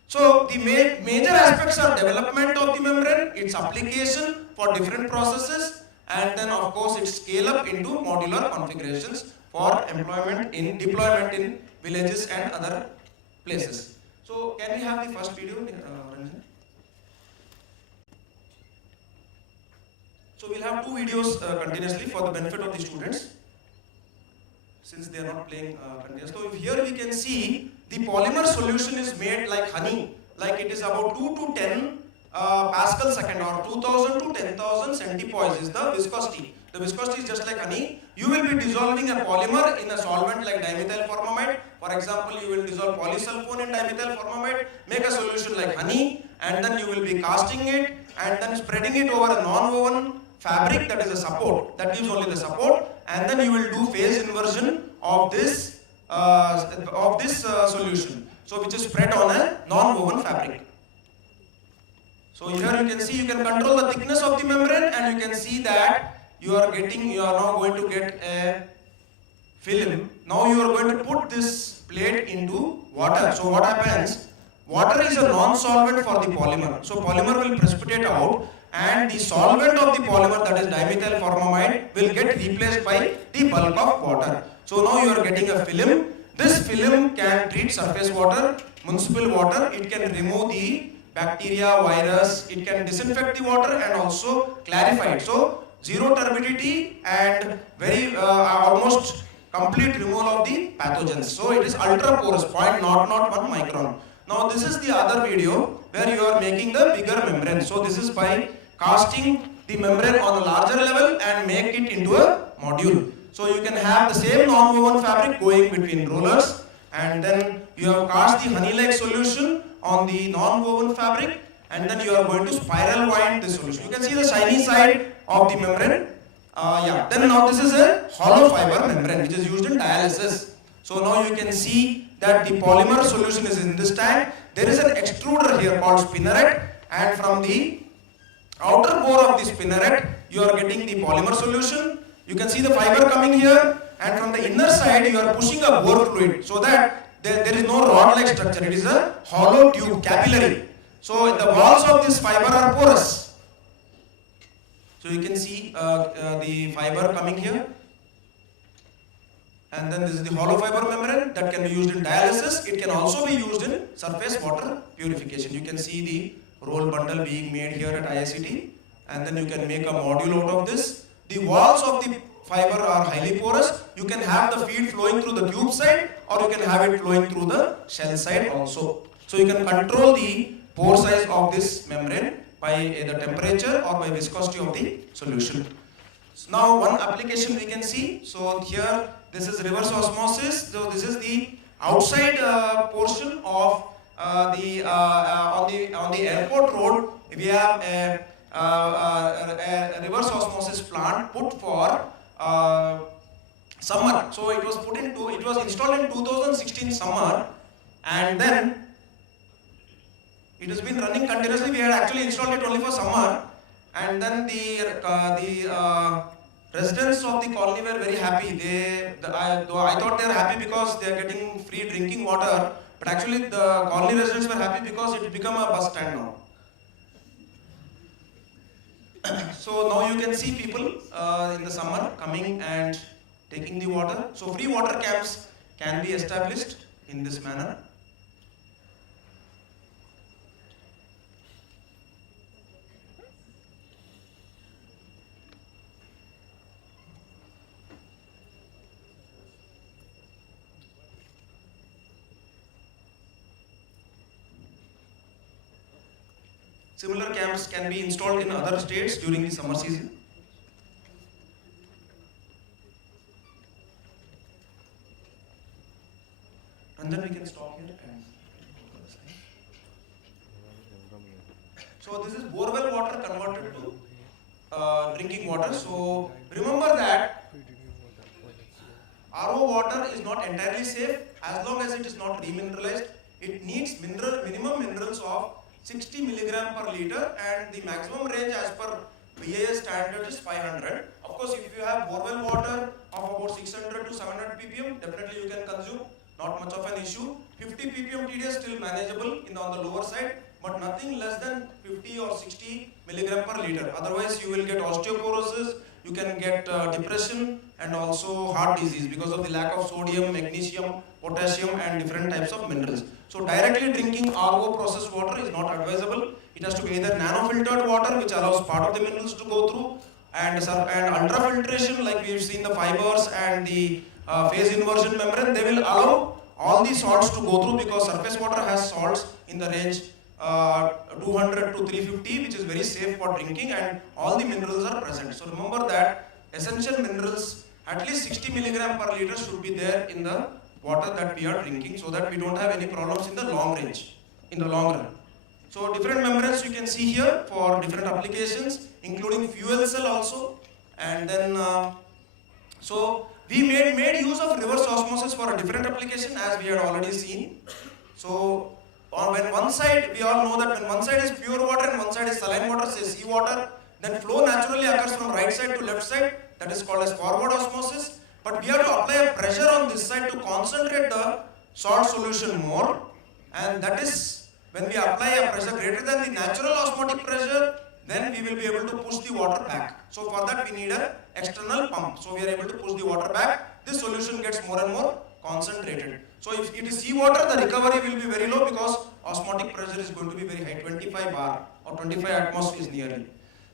So the major aspects are development of the membrane, its application for different processes, and then of course its scale up into modular configurations for deployment in villages and other places. So can we have the first video, Ranjan? So we'll have 2 videos continuously for the benefit of the students, since they are not playing continuously. So here we can see the polymer solution is made like honey, like it is about 2 to 10 Pascal second, or 2000 to 10,000 centipoise is the viscosity. The viscosity is just like honey. You will be dissolving a polymer in a solvent like dimethyl formamide. For example, you will dissolve polysulfone in dimethyl formamide, make a solution like honey, and then you will be casting it and then spreading it over a non-woven fabric, that is a support, that gives only the support, and then you will do phase inversion of this solution, so which is spread on a non-woven fabric. So here you can see, you can control the thickness of the membrane, and you can see that you are now going to get a film. Now you are going to put this plate into water. So what happens? Water is a non-solvent for the polymer. So polymer will precipitate out, and the solvent of the polymer, that is dimethyl formamide, will get replaced by the bulk of water. So now you are getting a film. This film can treat surface water, municipal water, it can remove the bacteria, virus, it can disinfect the water and also clarify it. So zero turbidity and very almost complete removal of the pathogens. So it is ultra porous, 0.001 micron. Now this is the other video where you are making the bigger membrane. So this is by casting the membrane on a larger level and make it into a module. So you can have the same non-woven fabric going between rollers, and then you have cast the honey-like solution on the non-woven fabric, and then you are going to spiral wind the solution. You can see the shiny side of the membrane. Then now this is a hollow fiber membrane which is used in dialysis. So now you can see that the polymer solution is in this tank. There is an extruder here called spinneret, and from the outer bore of the spinneret you are getting the polymer solution. You can see the fiber coming here, and from the inner side you are pushing a bore fluid, so that there is no rod-like structure. It is a hollow tube, capillary. So the walls of this fiber are porous. So you can see the fiber coming here, and then this is the hollow fiber membrane that can be used in dialysis. It can also be used in surface water purification. You can see the roll bundle being made here at IICT, and then you can make a module out of this. The walls of the fiber are highly porous. You can have the feed flowing through the tube side, or you can have it flowing through the shell side also. So you can control the pore size of this membrane by either temperature or by viscosity of the solution. So now one application we can see. So here this is reverse osmosis. So this is the outside portion of on the airport road. We have a reverse osmosis plant put for summer. So it was installed in 2016 summer, and then it has been running continuously. We had actually installed it only for summer, and then the residents of the colony were very happy. I thought they were happy because they are getting free drinking water, but actually the colony residents were happy because it became a bus stand now. So now you can see people in the summer coming and taking the water. So free water camps can be established in this manner. Similar camps can be installed in other states during the summer season. And then we can stop here. So this is borewell water converted to drinking water. So remember that RO water is not entirely safe as long as it is not remineralized. It needs minimum minerals of 60 milligram per liter, and the maximum range as per BIS standard is 500. Of course, if you have borewell water of about 600 to 700 ppm, definitely you can consume. Not much of an issue. 50 ppm TD is still manageable on the lower side, but nothing less than 50 or 60 milligram per liter. Otherwise, you will get osteoporosis, you can get depression and also heart disease because of the lack of sodium, magnesium, potassium and different types of minerals. So directly drinking RO processed water is not advisable. It has to be either nano-filtered water, which allows part of the minerals to go through, and ultrafiltration, like we've seen the fibers and the phase inversion membrane, they will allow all the salts to go through, because surface water has salts in the range 200 to 350, which is very safe for drinking, and all the minerals are present. So remember that essential minerals, at least 60 milligram per liter should be there in the water that we are drinking, so that we don't have any problems in the long range, in the long run. So different membranes you can see here for different applications, including fuel cell also, and then so we made use of reverse osmosis for a different application, as we had already seen. So when one side, we all know that when one side is pure water and one side is saline water, say sea water, then flow naturally occurs from right side to left side. That is called as forward osmosis. But we have to apply a pressure on this side to concentrate the salt solution more, and that is when we apply a pressure greater than the natural osmotic pressure, then we will be able to push the water back. So for that we need an external pump. So we are able to push the water back. This solution gets more and more concentrated. So if it is sea water, the recovery will be very low because osmotic pressure is going to be very high, 25 bar or 25 atmospheres nearly.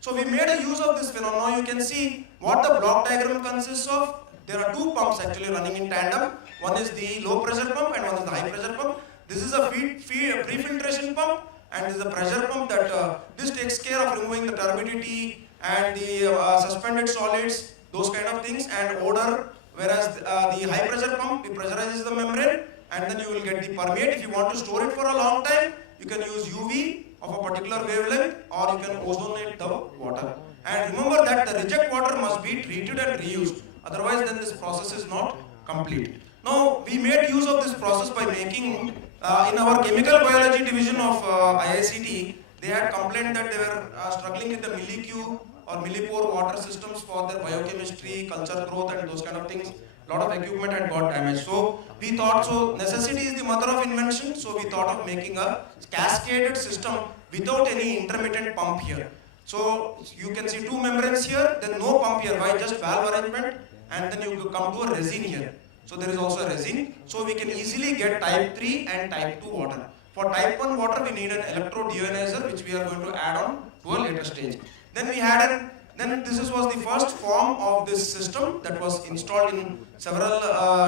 So we made a use of this phenomenon. Now you can see what the block diagram consists of. There are two pumps actually running in tandem. One is the low pressure pump and one is the high pressure pump. This is a pre-filtration pump, and this is a pressure pump that this takes care of removing the turbidity and the suspended solids, those kind of things, and odor. Whereas the high pressure pump, it pressurizes the membrane, and then you will get the permeate. If you want to store it for a long time, you can use UV of a particular wavelength, or you can ozonate the water. And remember that the reject water must be treated and reused. Otherwise, then this process is not complete. Now, we made use of this process by making, in our chemical biology division of IICT, they had complained that they were struggling with the millicube or millipore water systems for their biochemistry, culture growth and those kind of things. A lot of equipment had got damaged. So we thought, so necessity is the mother of invention. So we thought of making a cascaded system without any intermittent pump here. So you can see two membranes here, then no pump here. Why? Just valve arrangement, and then you come to a resin here. So there is also a resin. So we can easily get type 3 and type 2 water. For type 1 water, we need an electro deionizer, which we are going to add on to a later stage. Then we had then this was the first form of this system that was installed in several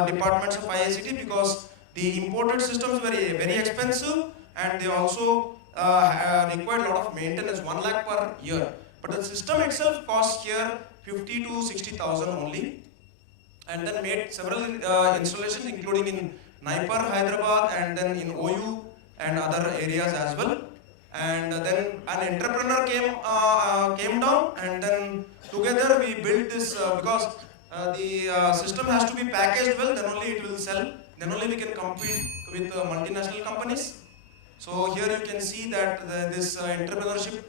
departments of IICT, because the imported systems were very expensive, and they also required a lot of maintenance, 1 lakh per year. But the system itself cost here 50 to 60,000 only, and then made several installations, including in Naipur, Hyderabad, and then in OU and other areas as well. And then an entrepreneur came down, and then together we built this because the system has to be packaged well, then only it will sell, then only we can compete with multinational companies. So here you can see that this entrepreneurship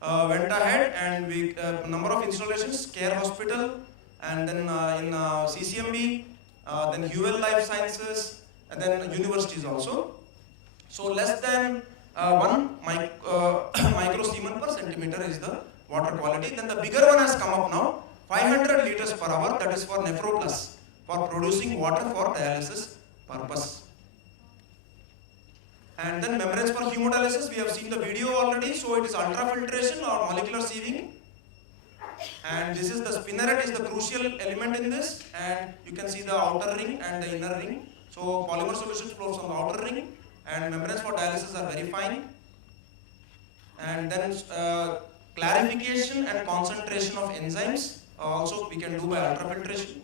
went ahead, and we number of installations, Care Hospital, and then in CCMB, then UL Life Sciences, and then universities also. So less than 1 microsiemens per centimeter is the water quality. Then the bigger one has come up now, 500 liters per hour, that is for NephroPlus, for producing water for dialysis purpose. And then membranes for hemodialysis, we have seen the video already. So it is ultrafiltration or molecular sieving. And this is the spinneret, is the crucial element in this. And you can see the outer ring and the inner ring. So polymer solutions flows from the outer ring, and membranes for dialysis are very fine. and then clarification and concentration of enzymes also we can do by ultrafiltration.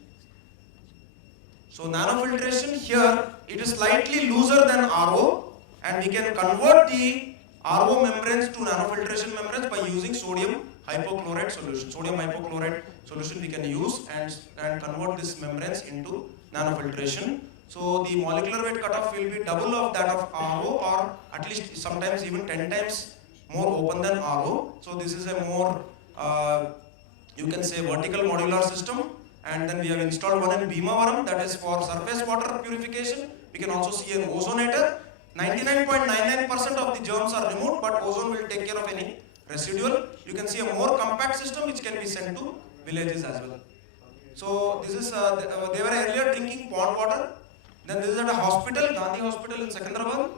So nanofiltration here, it is slightly looser than RO, and we can convert the RO membranes to nanofiltration membranes by using sodium hypochlorite solution. Sodium hypochlorite solution we can use and convert these membranes into nanofiltration. So the molecular weight cutoff will be double of that of RO, or at least sometimes even 10 times more open than RO. So this is a more, you can say, vertical modular system. And then we have installed one in Bhimavaram, that is for surface water purification. We can also see an ozonator. 99.99% of the germs are removed, but ozone will take care of any residual. You can see a more compact system which can be sent to villages as well. So this is, they were earlier drinking pond water. Then this is at a hospital, Gandhi Hospital in Secunderabad.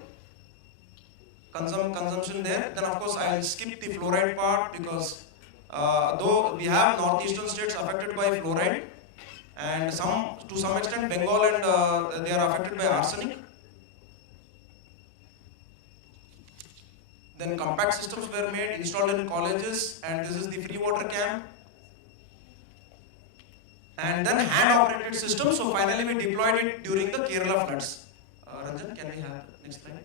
Consumption there. Then of course I will skip the fluoride part because though we have northeastern states affected by fluoride, and to some extent Bengal and they are affected by arsenic. Then compact systems were made, installed in colleges, and this is the free water camp. And then hand operated system. So finally we deployed it during the Kerala floods. Ranjan, can we have next slide?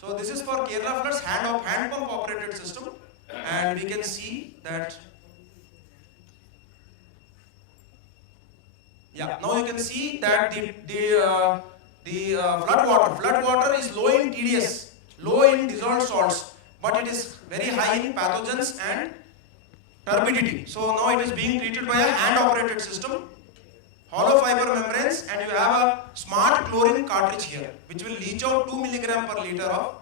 So this is for Kerala floods, hand pump operated system, and we can see that. Yeah, now you can see that the flood water is low in TDS, low in dissolved salts, but it is very high in pathogens and turbidity. So now it is being treated by a hand operated system, hollow fiber membranes, and you have a smart chlorine cartridge here, which will leach out 2 milligram per liter of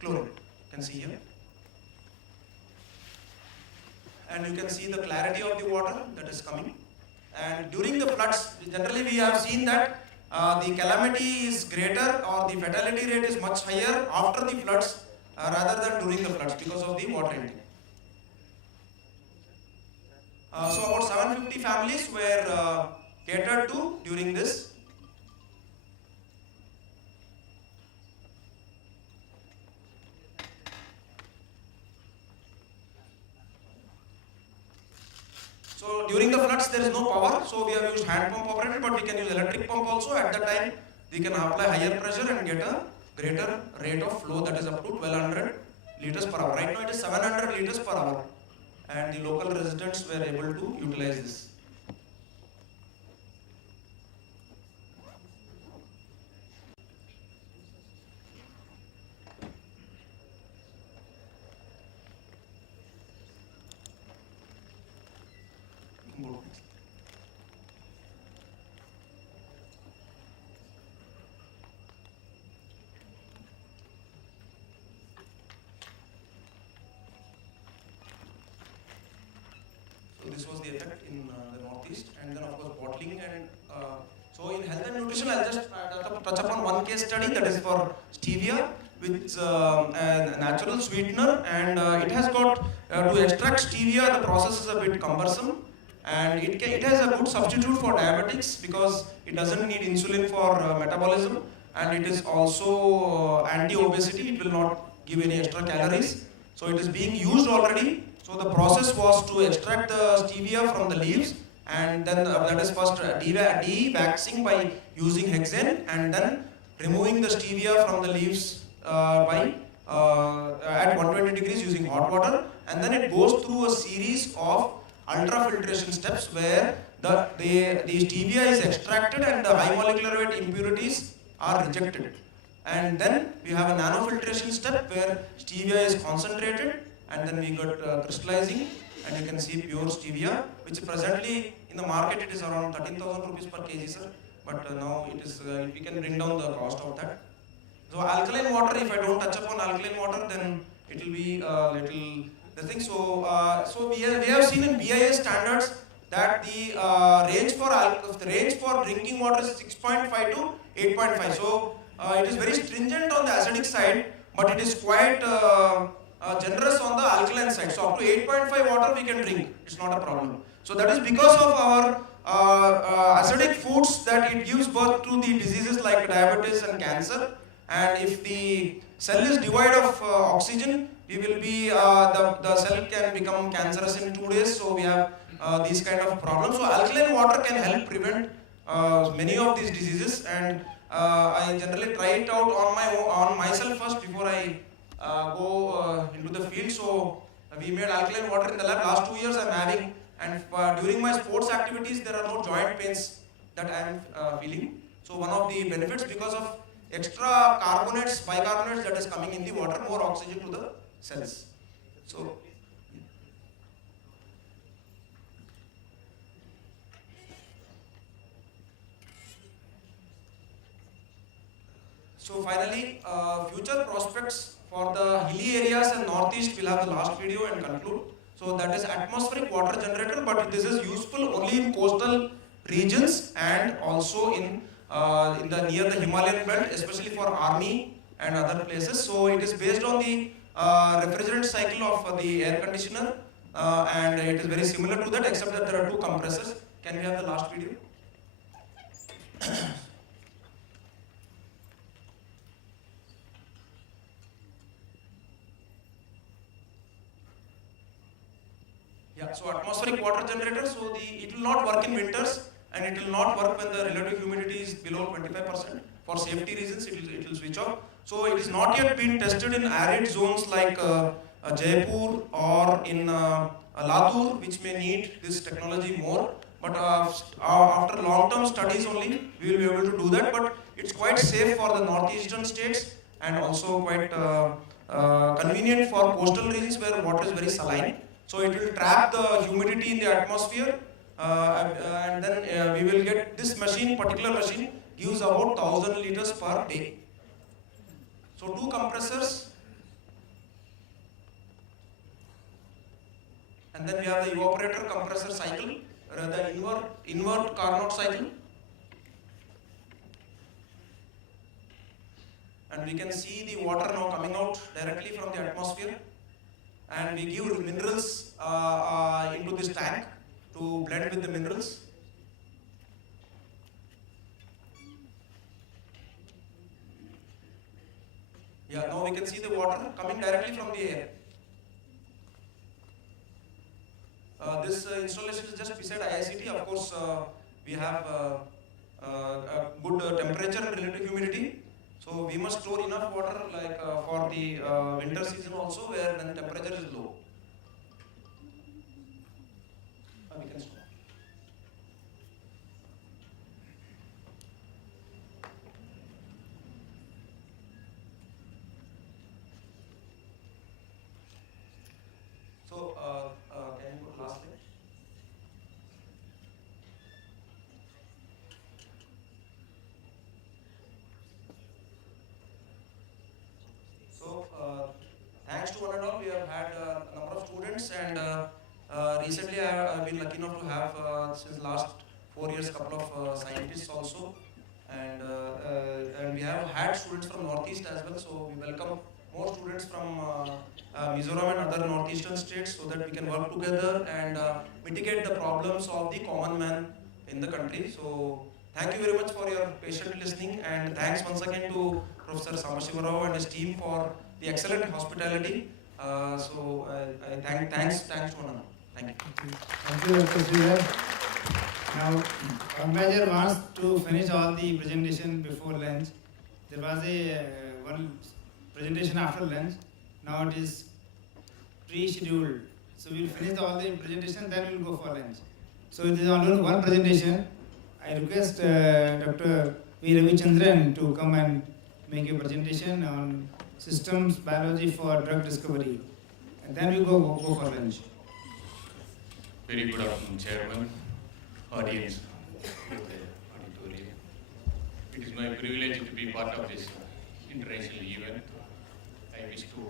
chlorine. You can see here. And you can see the clarity of the water that is coming. And during the floods, generally we have seen that the calamity is greater, or the fatality rate is much higher after the floods rather than during the floods because of the water intake. So about 750 families were catered to during this. So during the floods there is no power, so we have used hand pump operated, but we can use electric pump also. At that time we can apply higher pressure and get a greater rate of flow, that is up to 1200 liters per hour. Right now it is 700 liters per hour, and the local residents were able to utilize this. So this was the effect in the northeast, and then of course bottling and so in health and nutrition I'll just touch upon one case study, that is for stevia, which is a natural sweetener, and it has got to extract stevia the process is a bit cumbersome, and it has a good substitute for diabetics because it doesn't need insulin for metabolism, and it is also anti-obesity. It will not give any extra calories, so it is being used already. So the process was to extract the stevia from the leaves, and then that is first de-waxing by using hexane, and then removing the stevia from the leaves by at 120 degrees using hot water, and then it goes through a series of ultrafiltration steps where the stevia is extracted and the high molecular weight impurities are rejected. And then we have a nanofiltration step where stevia is concentrated, and then we got crystallizing, and you can see pure stevia, which presently in the market it is around 13,000 rupees per kg, sir. But now it is we can bring down the cost of that. So alkaline water, if I don't touch upon alkaline water, then it will be little the thing. So we have seen in BIS standards that the range for drinking water is 6.5 to 8.5. So it is very stringent on the acidic side, but it is quite generous on the alkaline side. So up to 8.5 water we can drink. It's not a problem. So that is because of our acidic foods that it gives birth to the diseases like diabetes and cancer. And if the cell is devoid of oxygen, we will be, the cell can become cancerous in 2 days. So we have these kind of problems. So alkaline water can help prevent many of these diseases, and I generally try it out on myself first before I go into the field. So we made alkaline water in the lab. Last 2 years I'm having, and during my sports activities there are no joint pains that I am feeling. So one of the benefits, because of extra carbonates, bicarbonates that is coming in the water, more oxygen to the cells. So finally, future prospects for the hilly areas and northeast, we'll have the last video and conclude. So that is atmospheric water generator, but this is useful only in coastal regions and also in the near the Himalayan belt, especially for army and other places. So it is based on the refrigerant cycle of the air conditioner, and it is very similar to that, except that there are 2 compressors. Can we have the last video? Yeah, so atmospheric water generator, so it will not work in winters, and it will not work when the relative humidity is below 25%. For safety reasons, it will switch off. So it is not yet been tested in arid zones like Jaipur or in Latur, which may need this technology more. But after long-term studies only, we will be able to do that. But it's quite safe for the northeastern states, and also quite convenient for coastal regions where water is very saline. So it will trap the humidity in the atmosphere, and then we will get this machine, particular machine, gives about 1000 liters per day. So 2 compressors, and then we have the evaporator compressor cycle, the invert Carnot cycle, and we can see the water now coming out directly from the atmosphere. And we give minerals into this tank to blend with the minerals. Yeah, now we can see the water coming directly from the air. This installation is just beside IICT. Of course, we have a good temperature and relative humidity. So we must store enough water, like for the winter season also, where when temperature is low. We can store. So can you go last slide? So thanks to one and all, we have had a number of students, and recently I've been lucky enough to have since last 4 years couple of scientists also, and we have had students from Northeast as well. So we welcome more students from Mizoram and other northeastern states, so that we can work together and mitigate the problems of the common man in the country. So thank you very much for your patient listening, and thanks once again to Professor Samashiva Rao and his team for the excellent hospitality. Thanks to one another. Thank you. Thank you, Dr. Sridhar. Now, Conf wants to finish all the presentation before lunch. There was one presentation after lunch. Now it is pre-scheduled. So we will finish all the presentation, then we will go for lunch. So it is only one presentation. I request Dr. V. Ravichandran to come and make a presentation on systems biology for drug discovery. And then we go for lunch. Very good afternoon, Chairman, audience, auditorium. It is my privilege to be part of this international event. I wish to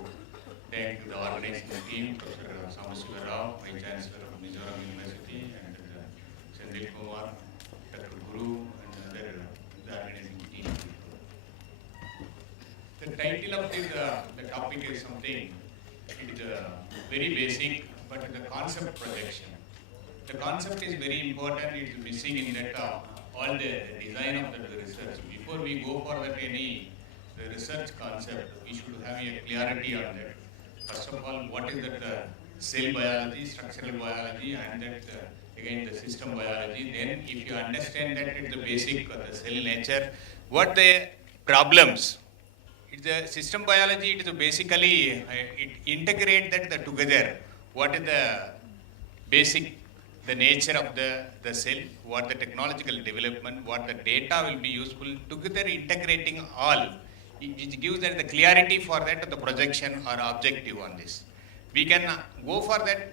thank the organizing team, Professor Samashiva Rao, Vice Chancellor of Mizoram University, and Sandil Kumar, Dr. Guru, and the organizing team. The title of the topic is something, it is very basic, but the concept projection. The concept is very important, it is missing in that all the design of the research. Before we go for that any research concept, we should have a clarity on that. first of all, what is that cell biology, structural biology, and that again the system biology. Then, if you understand that it's the basic the cell nature, what the problems. It's the system biology. It is basically it integrate that the together. What is the basic, the nature of the cell, what the technological development, what the data will be useful, together integrating all, which gives that the clarity for that the projection or objective on this. We can go for that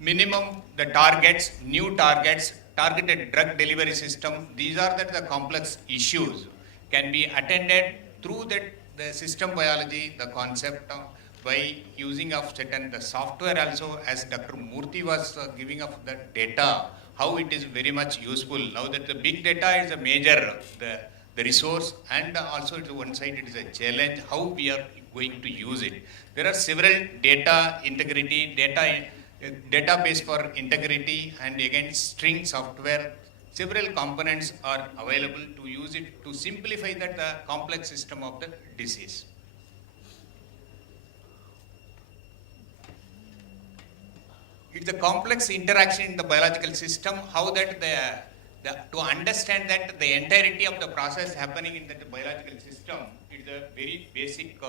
minimum the targets, new targets, targeted drug delivery system. These are the complex issues can be attended through that the system biology, the concept by using of certain the software also, as Dr. Murthy was giving of the data, how it is very much useful. Now that the big data is a major the resource, and also to one side it is a challenge how we are going to use it. There are several data integrity, database for integrity, and again string software. Several components are available to use it to simplify that the complex system of the disease. It's a complex interaction in the biological system, how that to understand that the entirety of the process happening in the biological system is a very basic,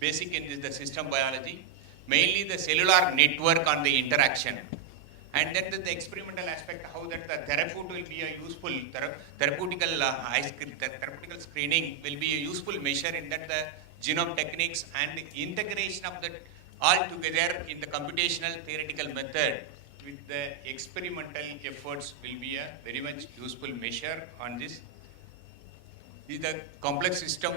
basic in the system biology, mainly the cellular network on the interaction. And then the experimental aspect, how that the therapeutic will be a useful, therapeutical screening will be a useful measure in that the genome techniques and integration of that all together in the computational theoretical method with the experimental efforts will be a very much useful measure on this. This is the complex system,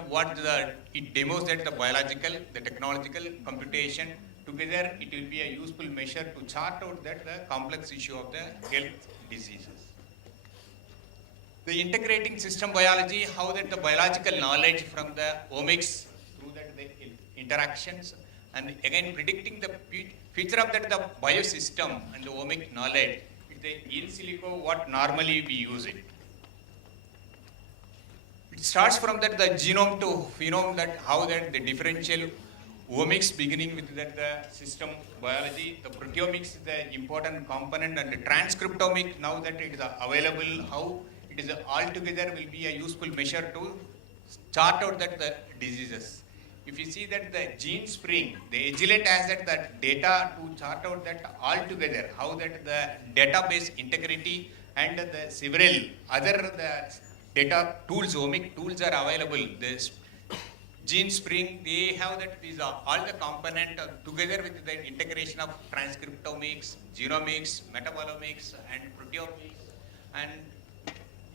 it demos that the biological, the technological, computation, together it will be a useful measure to chart out that the complex issue of the health diseases. The integrating system biology, how that the biological knowledge from the omics through that the interactions, and again predicting the future of that the biosystem and the omic knowledge, the in silico what normally we use it. It starts from that the genome to phenome, that how that the differential omics beginning with that the system biology, the proteomics is the important component, and the transcriptomic now that it is available, how it is altogether will be a useful measure to chart out that the diseases. If you see that the gene spring, the Agilent has that data to chart out that altogether, how that the database integrity and the several other the data tools, omic tools are available. This gene spring, they have that these are all the component together with the integration of transcriptomics, genomics, metabolomics, and proteomics, and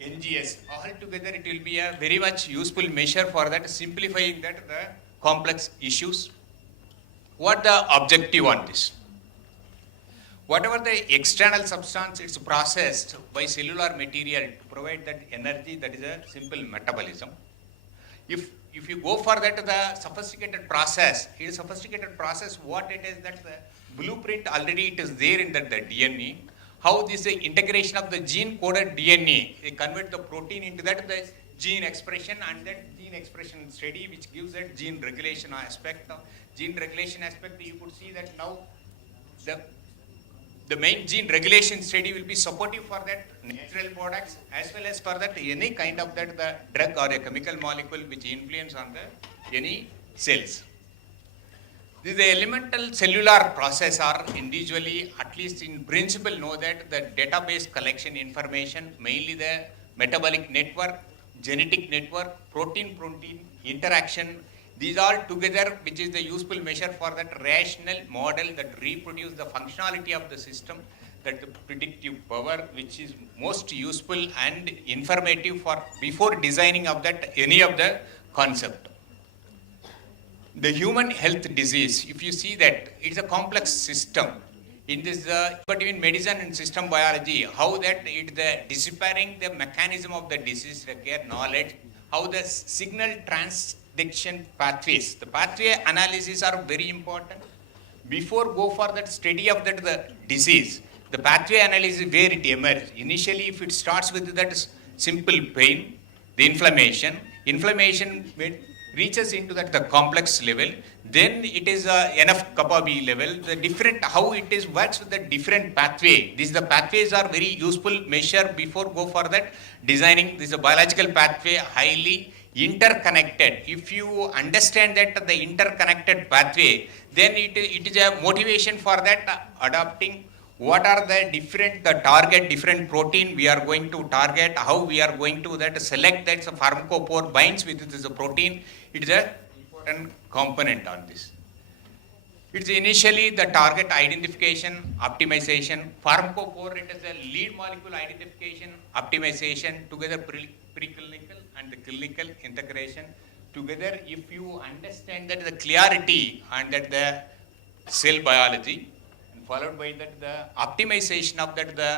NGS. All together it will be a very much useful measure for that, simplifying that the complex issues. What the objective on this? Whatever the external substance is processed by cellular material to provide that energy, that is a simple metabolism. If you go for that the sophisticated process, it is sophisticated process, what it is that the blueprint already it is there in that the DNA. How this integration of the gene coded DNA, they convert the protein into that the gene expression, and that gene expression study which gives that gene regulation aspect. Gene regulation aspect, you could see that now the main gene regulation study will be supportive for that natural products as well as for that any kind of that the drug or a chemical molecule which influence on the any cells. The elemental cellular process are individually, at least in principle, know that the database collection information, mainly the metabolic network, genetic network, protein-protein interaction, these all together, which is the useful measure for that rational model that reproduce the functionality of the system, that the predictive power, which is most useful and informative for before designing of that any of the concept. The human health disease, if you see that it's a complex system. In this, between medicine and system biology, how that it's the disappearing the mechanism of the disease require knowledge, how the signal transduction pathways, the pathway analysis are very important. Before go for that study of that the disease, the pathway analysis where it emerges. Initially, if it starts with that simple pain, the inflammation reaches into that the complex level, then it is enough kappa B level. The different how it is works with the different pathway. These the pathways are very useful measure before go for that designing. This is a biological pathway highly interconnected. If you understand that the interconnected pathway, then it is a motivation for that adopting. What are the target different protein we are going to target, how we are going to that select that pharmacophore binds with this protein. It is a important component on this. It's initially the target identification, optimization. Pharmacophore, it is a lead molecule identification, optimization, together preclinical and the clinical integration. Together, if you understand that the clarity and that the cell biology, followed by that the optimization of that the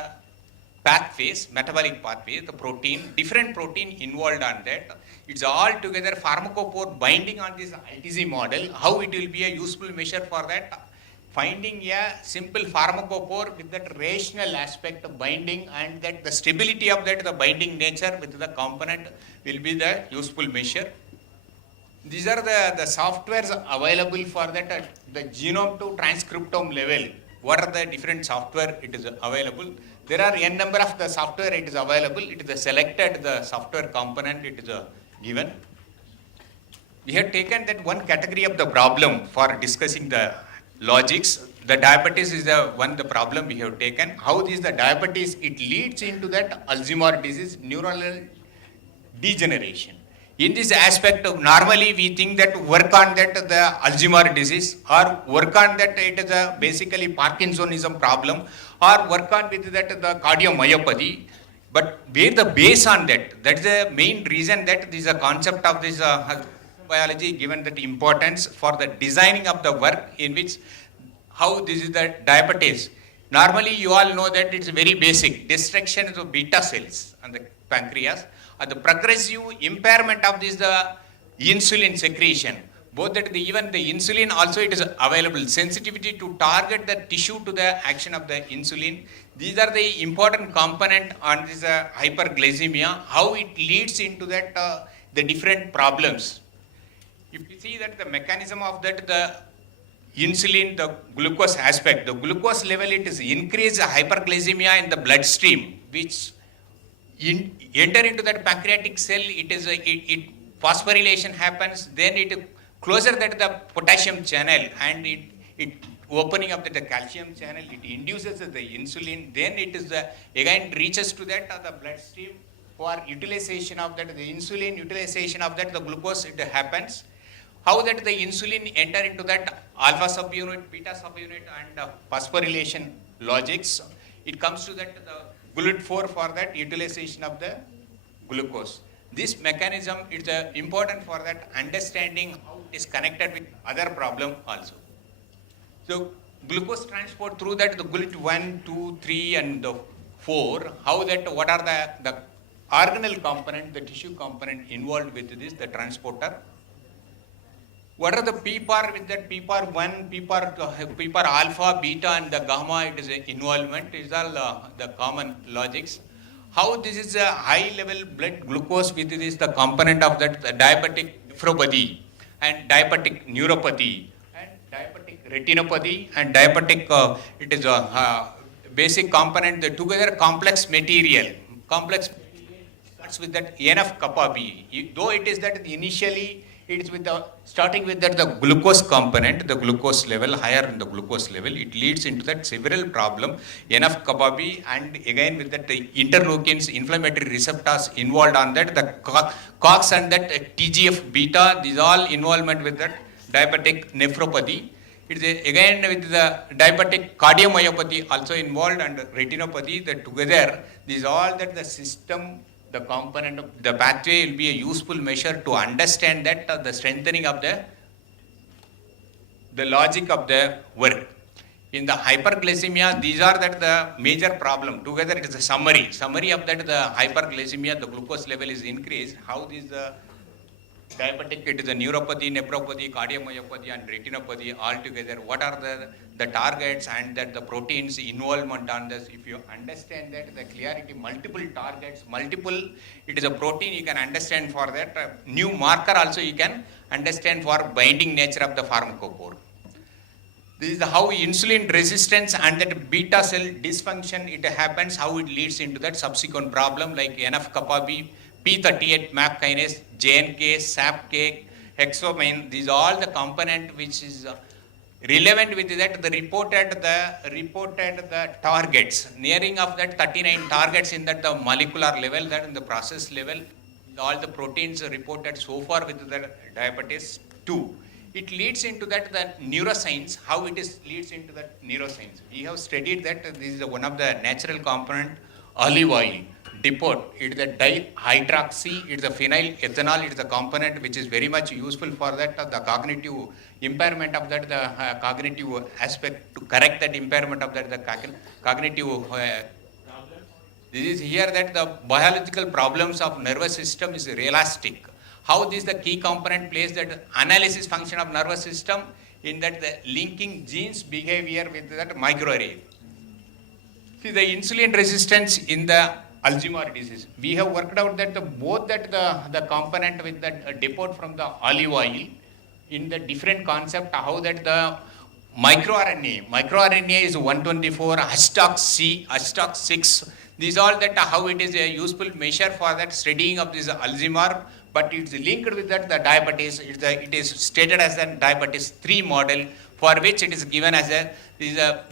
pathways, metabolic pathways, the protein, different protein involved on that. It's all together pharmacophore binding on this ITZ model, how it will be a useful measure for that. Finding a simple pharmacophore with that rational aspect of binding and that the stability of that, the binding nature with the component will be the useful measure. These are the softwares available for that the genome to transcriptome level. What are the different software it is available? There are n number of the software it is available. It is the selected the software component it is given. We have taken that one category of the problem for discussing the logics. The diabetes is the problem we have taken. How is the diabetes? It leads into that Alzheimer's disease, neuronal degeneration. In this aspect of normally we think that work on that the Alzheimer's disease or work on that it is a basically Parkinsonism problem or work on with that the cardiomyopathy. But where the base on that is the main reason that this is a concept of this biology given that importance for the designing of the work in which how this is the diabetes. Normally you all know that it's very basic destruction of beta cells on the pancreas. The progressive impairment of this the insulin secretion, both that even the insulin also it is available, sensitivity to target the tissue to the action of the insulin. These are the important component on this hyperglycemia, how it leads into that the different problems. If you see that the mechanism of that the insulin, the glucose aspect, the glucose level it is increased hyperglycemia in the bloodstream, which enter into that pancreatic cell, it phosphorylation happens, then it closer that the potassium channel and it opening up the calcium channel, it induces the insulin, then it is again reaches to that the bloodstream for utilization of that the insulin, utilization of that the glucose it happens. How that the insulin enter into that alpha subunit, beta subunit and phosphorylation logics, it comes to that the GLUT4 for that utilization of the glucose. This mechanism is important for that understanding how it is connected with other problem also. So glucose transport through that the GLUT1, 2, 3 and 4, how that what are the organelle component, the tissue component involved with this, the transporter. What are the PPAR with that PPAR1, PPAR alpha, beta and the gamma, it is involvement, it is all the common logics. How this is a high level blood glucose with this the component of that the diabetic nephropathy and diabetic neuropathy and diabetic retinopathy and diabetic it is a basic component, the together complex material starts with that enough kappa B. Though it is that initially it is with the starting with that the glucose component, the glucose level, higher in the glucose level, it leads into that several problem, enough kappa B and again with that the interleukins, inflammatory receptors involved on that, the COX and that TGF beta, these all involvement with that diabetic nephropathy. It is again with the diabetic cardiomyopathy also involved and retinopathy, that together these all that the system, the component of the pathway will be a useful measure to understand that the strengthening of the logic of the work. In the hyperglycemia, these are that the major problem. Together it is a summary of that the hyperglycemia, the glucose level is increased. How is the diabetic, it is a neuropathy, nephropathy, cardiomyopathy, and retinopathy all together. What are the targets and that the proteins involvement on this? If you understand that, the clarity, multiple targets, it is a protein, you can understand for that. New marker also you can understand for binding nature of the pharmacophore. This is how insulin resistance and that beta cell dysfunction it happens, how it leads into that subsequent problem like NF-kappa B, P38 MAP kinase, JNK, SAPK, hexamine. These are all the component which is relevant with that. The reported the targets, nearing of that 39 targets in that the molecular level, that in the process level, all the proteins are reported so far with the diabetes 2. It leads into that the neuroscience, how it is leads into that neuroscience. We have studied that this is one of the natural component, olive oil, depot, it is the dihydroxy, it is the phenyl ethanol, it is the component which is very much useful for that the cognitive impairment of that the cognitive aspect to correct that impairment of that the cognitive this is here that the biological problems of nervous system is realistic. How this the key component plays that analysis function of nervous system in that the linking genes behavior with that microarray. See the insulin resistance in the Alzheimer's disease. We have worked out that the component with that depot from the olive oil in the different concept how that the microRNA is 124, H-stock 6. These all that how it is a useful measure for that studying of this Alzheimer's, but it's linked with that the diabetes. It is stated as a diabetes 3 model for which it is given as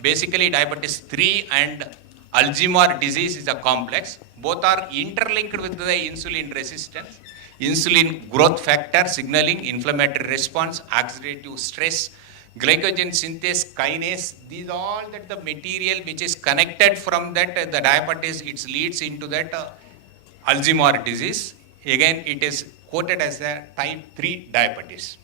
basically diabetes 3 and Alzheimer's disease is a complex. Both are interlinked with the insulin resistance, insulin growth factor signaling, inflammatory response, oxidative stress, glycogen synthase, kinase. These all that the material which is connected from that the diabetes, it leads into that Alzheimer's disease. Again, it is quoted as a type 3 diabetes.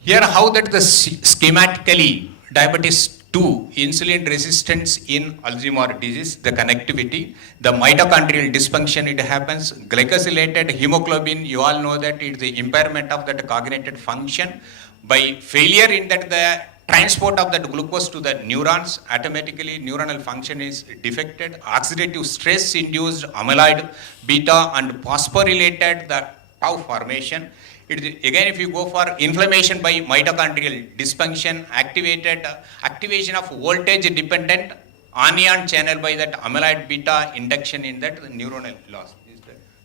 Here, how that the schematically diabetes 2, insulin resistance in Alzheimer's disease, the connectivity, the mitochondrial dysfunction, it happens, glycosylated hemoglobin, you all know that it is the impairment of that cognitive function by failure in that the transport of that glucose to the neurons, automatically neuronal function is defected, oxidative stress induced amyloid beta and phosphorylated the tau formation. Again, if you go for inflammation by mitochondrial dysfunction, activation of voltage dependent anion channel by that amyloid beta induction in that neuronal loss.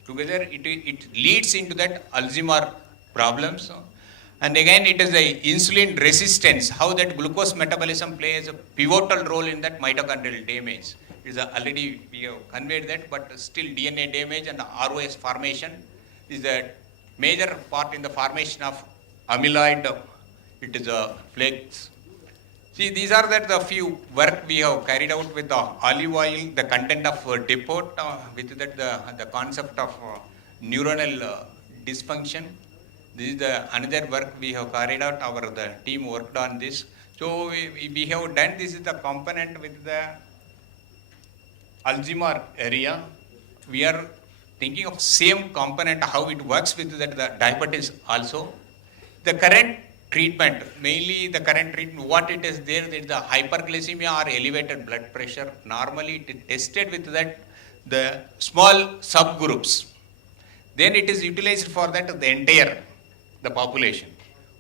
Together, it leads into that Alzheimer's problems. And again, it is the insulin resistance, how that glucose metabolism plays a pivotal role in that mitochondrial damage. It is already, we have conveyed that, but still DNA damage and ROS formation is a major part in the formation of amyloid. It is a flakes. See, these are the few work we have carried out with the olive oil, the content of depot, with that the concept of neuronal dysfunction. This is the another work we have carried out. The team worked on this. So we have done this is the component with the Alzheimer's area. We are thinking of same component how it works with the diabetes also. The current treatment, mainly the current treatment, what it is there is the hyperglycemia or elevated blood pressure. Normally it is tested with that the small subgroups. Then it is utilized for that the entire the population.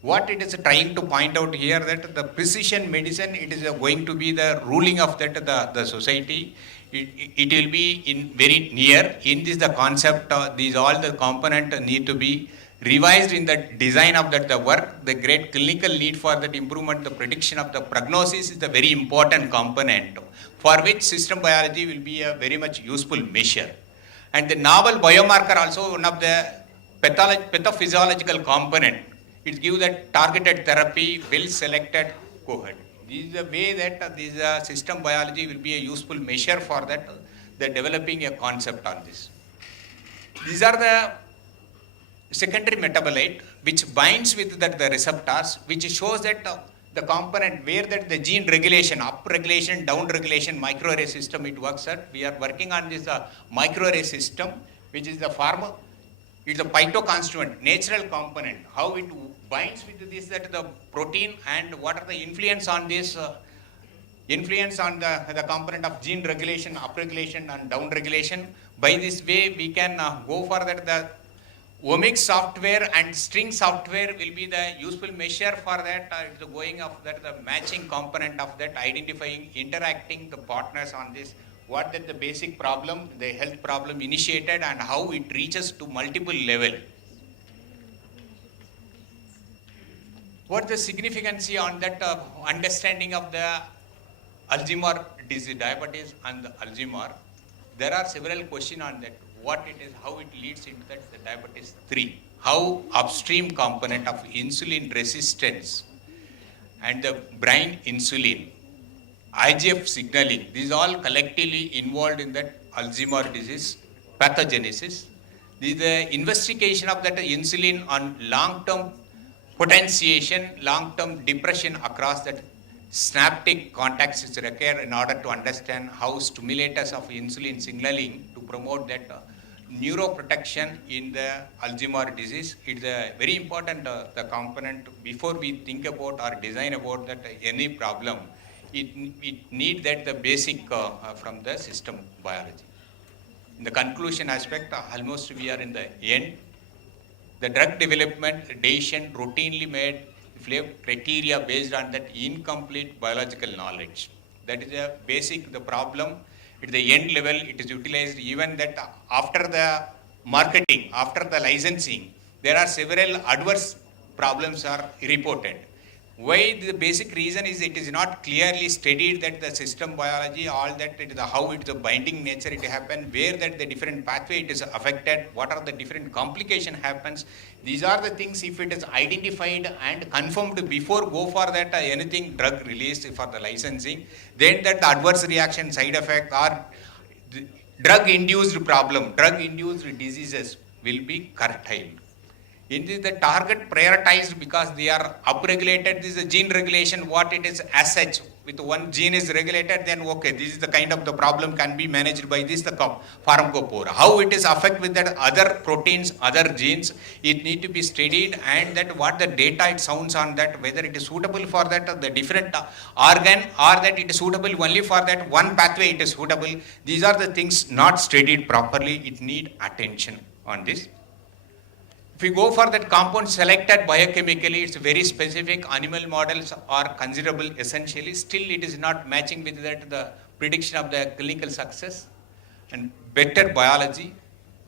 What it is trying to point out here that the precision medicine, it is going to be the ruling of that the society. It will be in very near. In this the concept, these all the component need to be revised in the design of that the work. The great clinical need for that improvement, the prediction of the prognosis is the very important component for which system biology will be a very much useful measure. And the novel biomarker also one of the pathophysiological component. It gives that targeted therapy, well-selected cohort. This is the way that this system biology will be a useful measure for that, the developing a concept on this. These are the secondary metabolite which binds with that the receptors, which shows that the component where that the gene regulation, up regulation, down regulation, microarray system it works at. We are working on this microarray system. which is the pharma, it's a phytoconstituent, natural component, how it binds with this, that the protein, and what are the influence on this, influence on the component of gene regulation, upregulation and downregulation. By this way, we can go for that, the omics software and string software will be the useful measure for that, it's going of that, the matching component of that, identifying, interacting the partners on this, what that the basic problem, the health problem initiated, and how it reaches to multiple level. What the significance on that understanding of the Alzheimer's disease, diabetes and the Alzheimer's? There are several questions on that. What it is, how it leads into that, the diabetes 3. How upstream component of insulin resistance and the brain insulin, IGF signaling, these all collectively involved in that Alzheimer's disease pathogenesis. The investigation of that insulin on long-term potentiation, long-term depression across that synaptic contacts is required in order to understand how stimulators of insulin signaling to promote that neuroprotection in the Alzheimer's disease. It's a very important the component before we think about or design about that any problem. It need that the basic from the system biology. In the conclusion aspect, almost we are in the end. The drug development decision routinely made criteria based on that incomplete biological knowledge. That is a basic the problem. At the end level, it is utilized even that after the marketing, after the licensing, there are several adverse problems are reported. Why? The basic reason is it is not clearly studied that the system biology, all that, it is how it is the binding nature it happen, where that the different pathway it is affected, what are the different complication happens. These are the things if it is identified and confirmed before go for that anything drug released for the licensing, then that the adverse reaction side effect or drug induced problem, drug induced diseases will be curtailed. In this, the target prioritized because they are upregulated. This is a gene regulation, what it is as such. With one gene is regulated, then okay, this is the kind of the problem can be managed by this, the pharmacophore. How it is affect with that other proteins, other genes, it need to be studied, and that what the data it sounds on that, whether it is suitable for that, the different organ, or that it is suitable only for that one pathway it is suitable. These are the things not studied properly, it need attention on this. If we go for that compound selected biochemically, it's very specific, animal models are considerable essentially, still it is not matching with that the prediction of the clinical success, and better biology,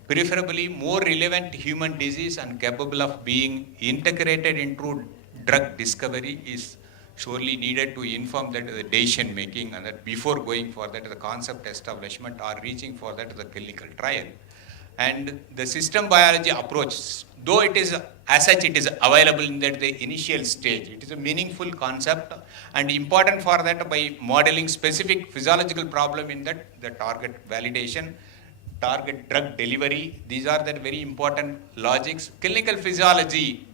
preferably more relevant human disease and capable of being integrated into drug discovery is surely needed to inform that the decision making, and that before going for that the concept establishment or reaching for that the clinical trial. And the system biology approach, though it is as such it is available in that the initial stage, it is a meaningful concept and important for that by modeling specific physiological problem in that the target validation, target drug delivery. These are the very important logics. Clinical physiology,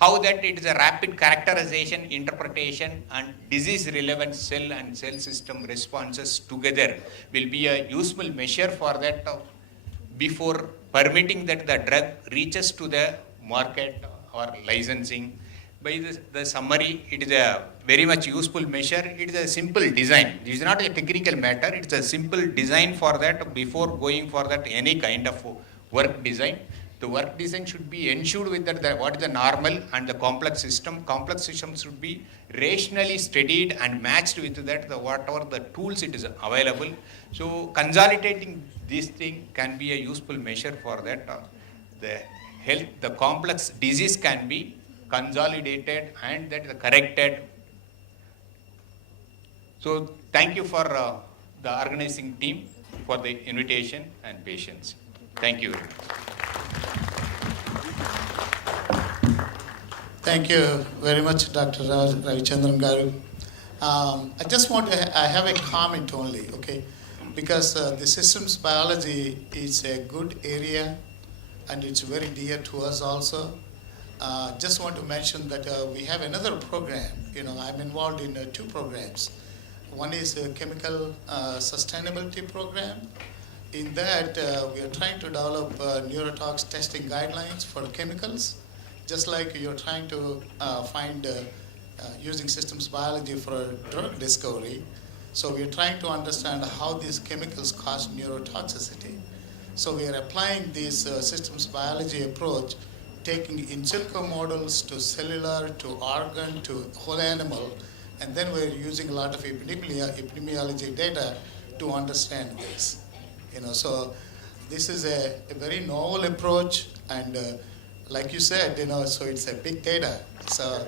how that it is a rapid characterization, interpretation, and disease relevant cell and cell system responses together will be a useful measure for that before permitting that the drug reaches to the market or licensing. By the summary, it is a very much useful measure. It is a simple design. It is not a technical matter. It is a simple design for that before going for that any kind of work design. The work design should be ensured with that what is the normal and the complex system. Complex system should be rationally studied and matched with that whatever the tools it is available. So consolidating this thing can be a useful measure for that. The health, the complex disease can be consolidated and that corrected. So thank you for the organizing team for the invitation and patience. Thank you very much. Thank you very much, Dr. Ravichandran Garu. I have a comment only, okay? Because the systems biology is a good area and it's very dear to us also. Just want to mention that we have another program. You know, I'm involved in 2 programs. One is a chemical sustainability program, In that, we are trying to develop neurotox testing guidelines for chemicals, just like you're trying to find using systems biology for drug discovery. So we are trying to understand how these chemicals cause neurotoxicity. So we are applying this systems biology approach, taking in silico models to cellular, to organ, to whole animal, and then we're using a lot of epidemiology data to understand this. So this is a very novel approach, and like you said, so it's a big data. So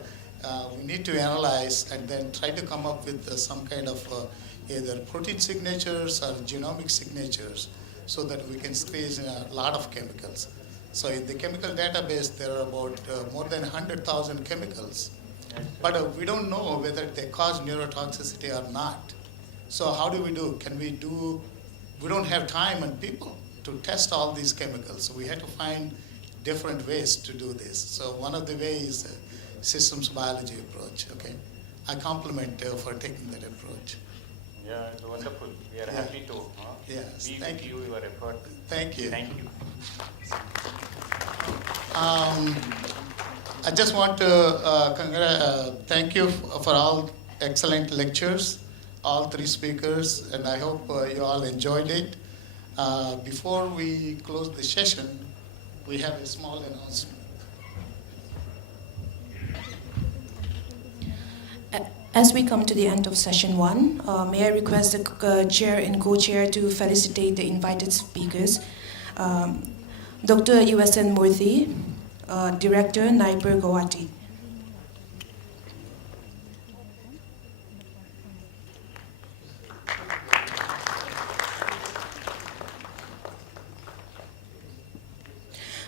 we need to analyze and then try to come up with some kind of either protein signatures or genomic signatures so that we can squeeze in a lot of chemicals. So in the chemical database, there are about more than 100,000 chemicals, but we don't know whether they cause neurotoxicity or not. So how do? We don't have time and people to test all these chemicals, so we had to find different ways to do this. So one of the ways is the systems biology approach, okay? I compliment for taking that approach. Yeah, it's wonderful. We are happy to Yes, be thank with you, your effort. Thank you. Thank you. I just want to thank you for all excellent lectures, all three speakers, and I hope you all enjoyed it. Before we close the session, we have a small announcement. As we come to the end of session 1, may I request the chair and co-chair to felicitate the invited speakers. Dr. USN Murthy, Director, Niovember Guwahati.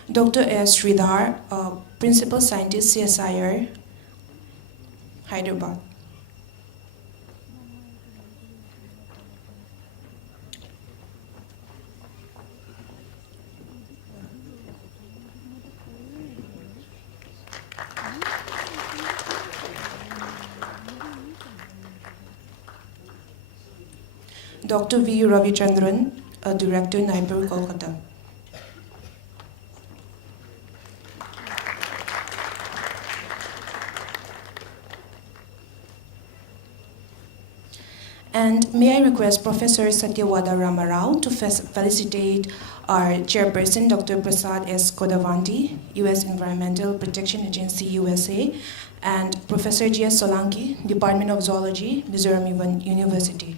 Dr. S. Sridhar, Principal Scientist, CSIR, Hyderabad. Dr. V. Ravichandran, Director, Niovember, Kolkata. And may I request Professor Satyawada Ramarao to felicitate our chairperson, Dr. Prasad S. Kodavanti, U.S. Environmental Protection Agency, USA, and Professor G.S. Solanki, Department of Zoology, Mizoram University.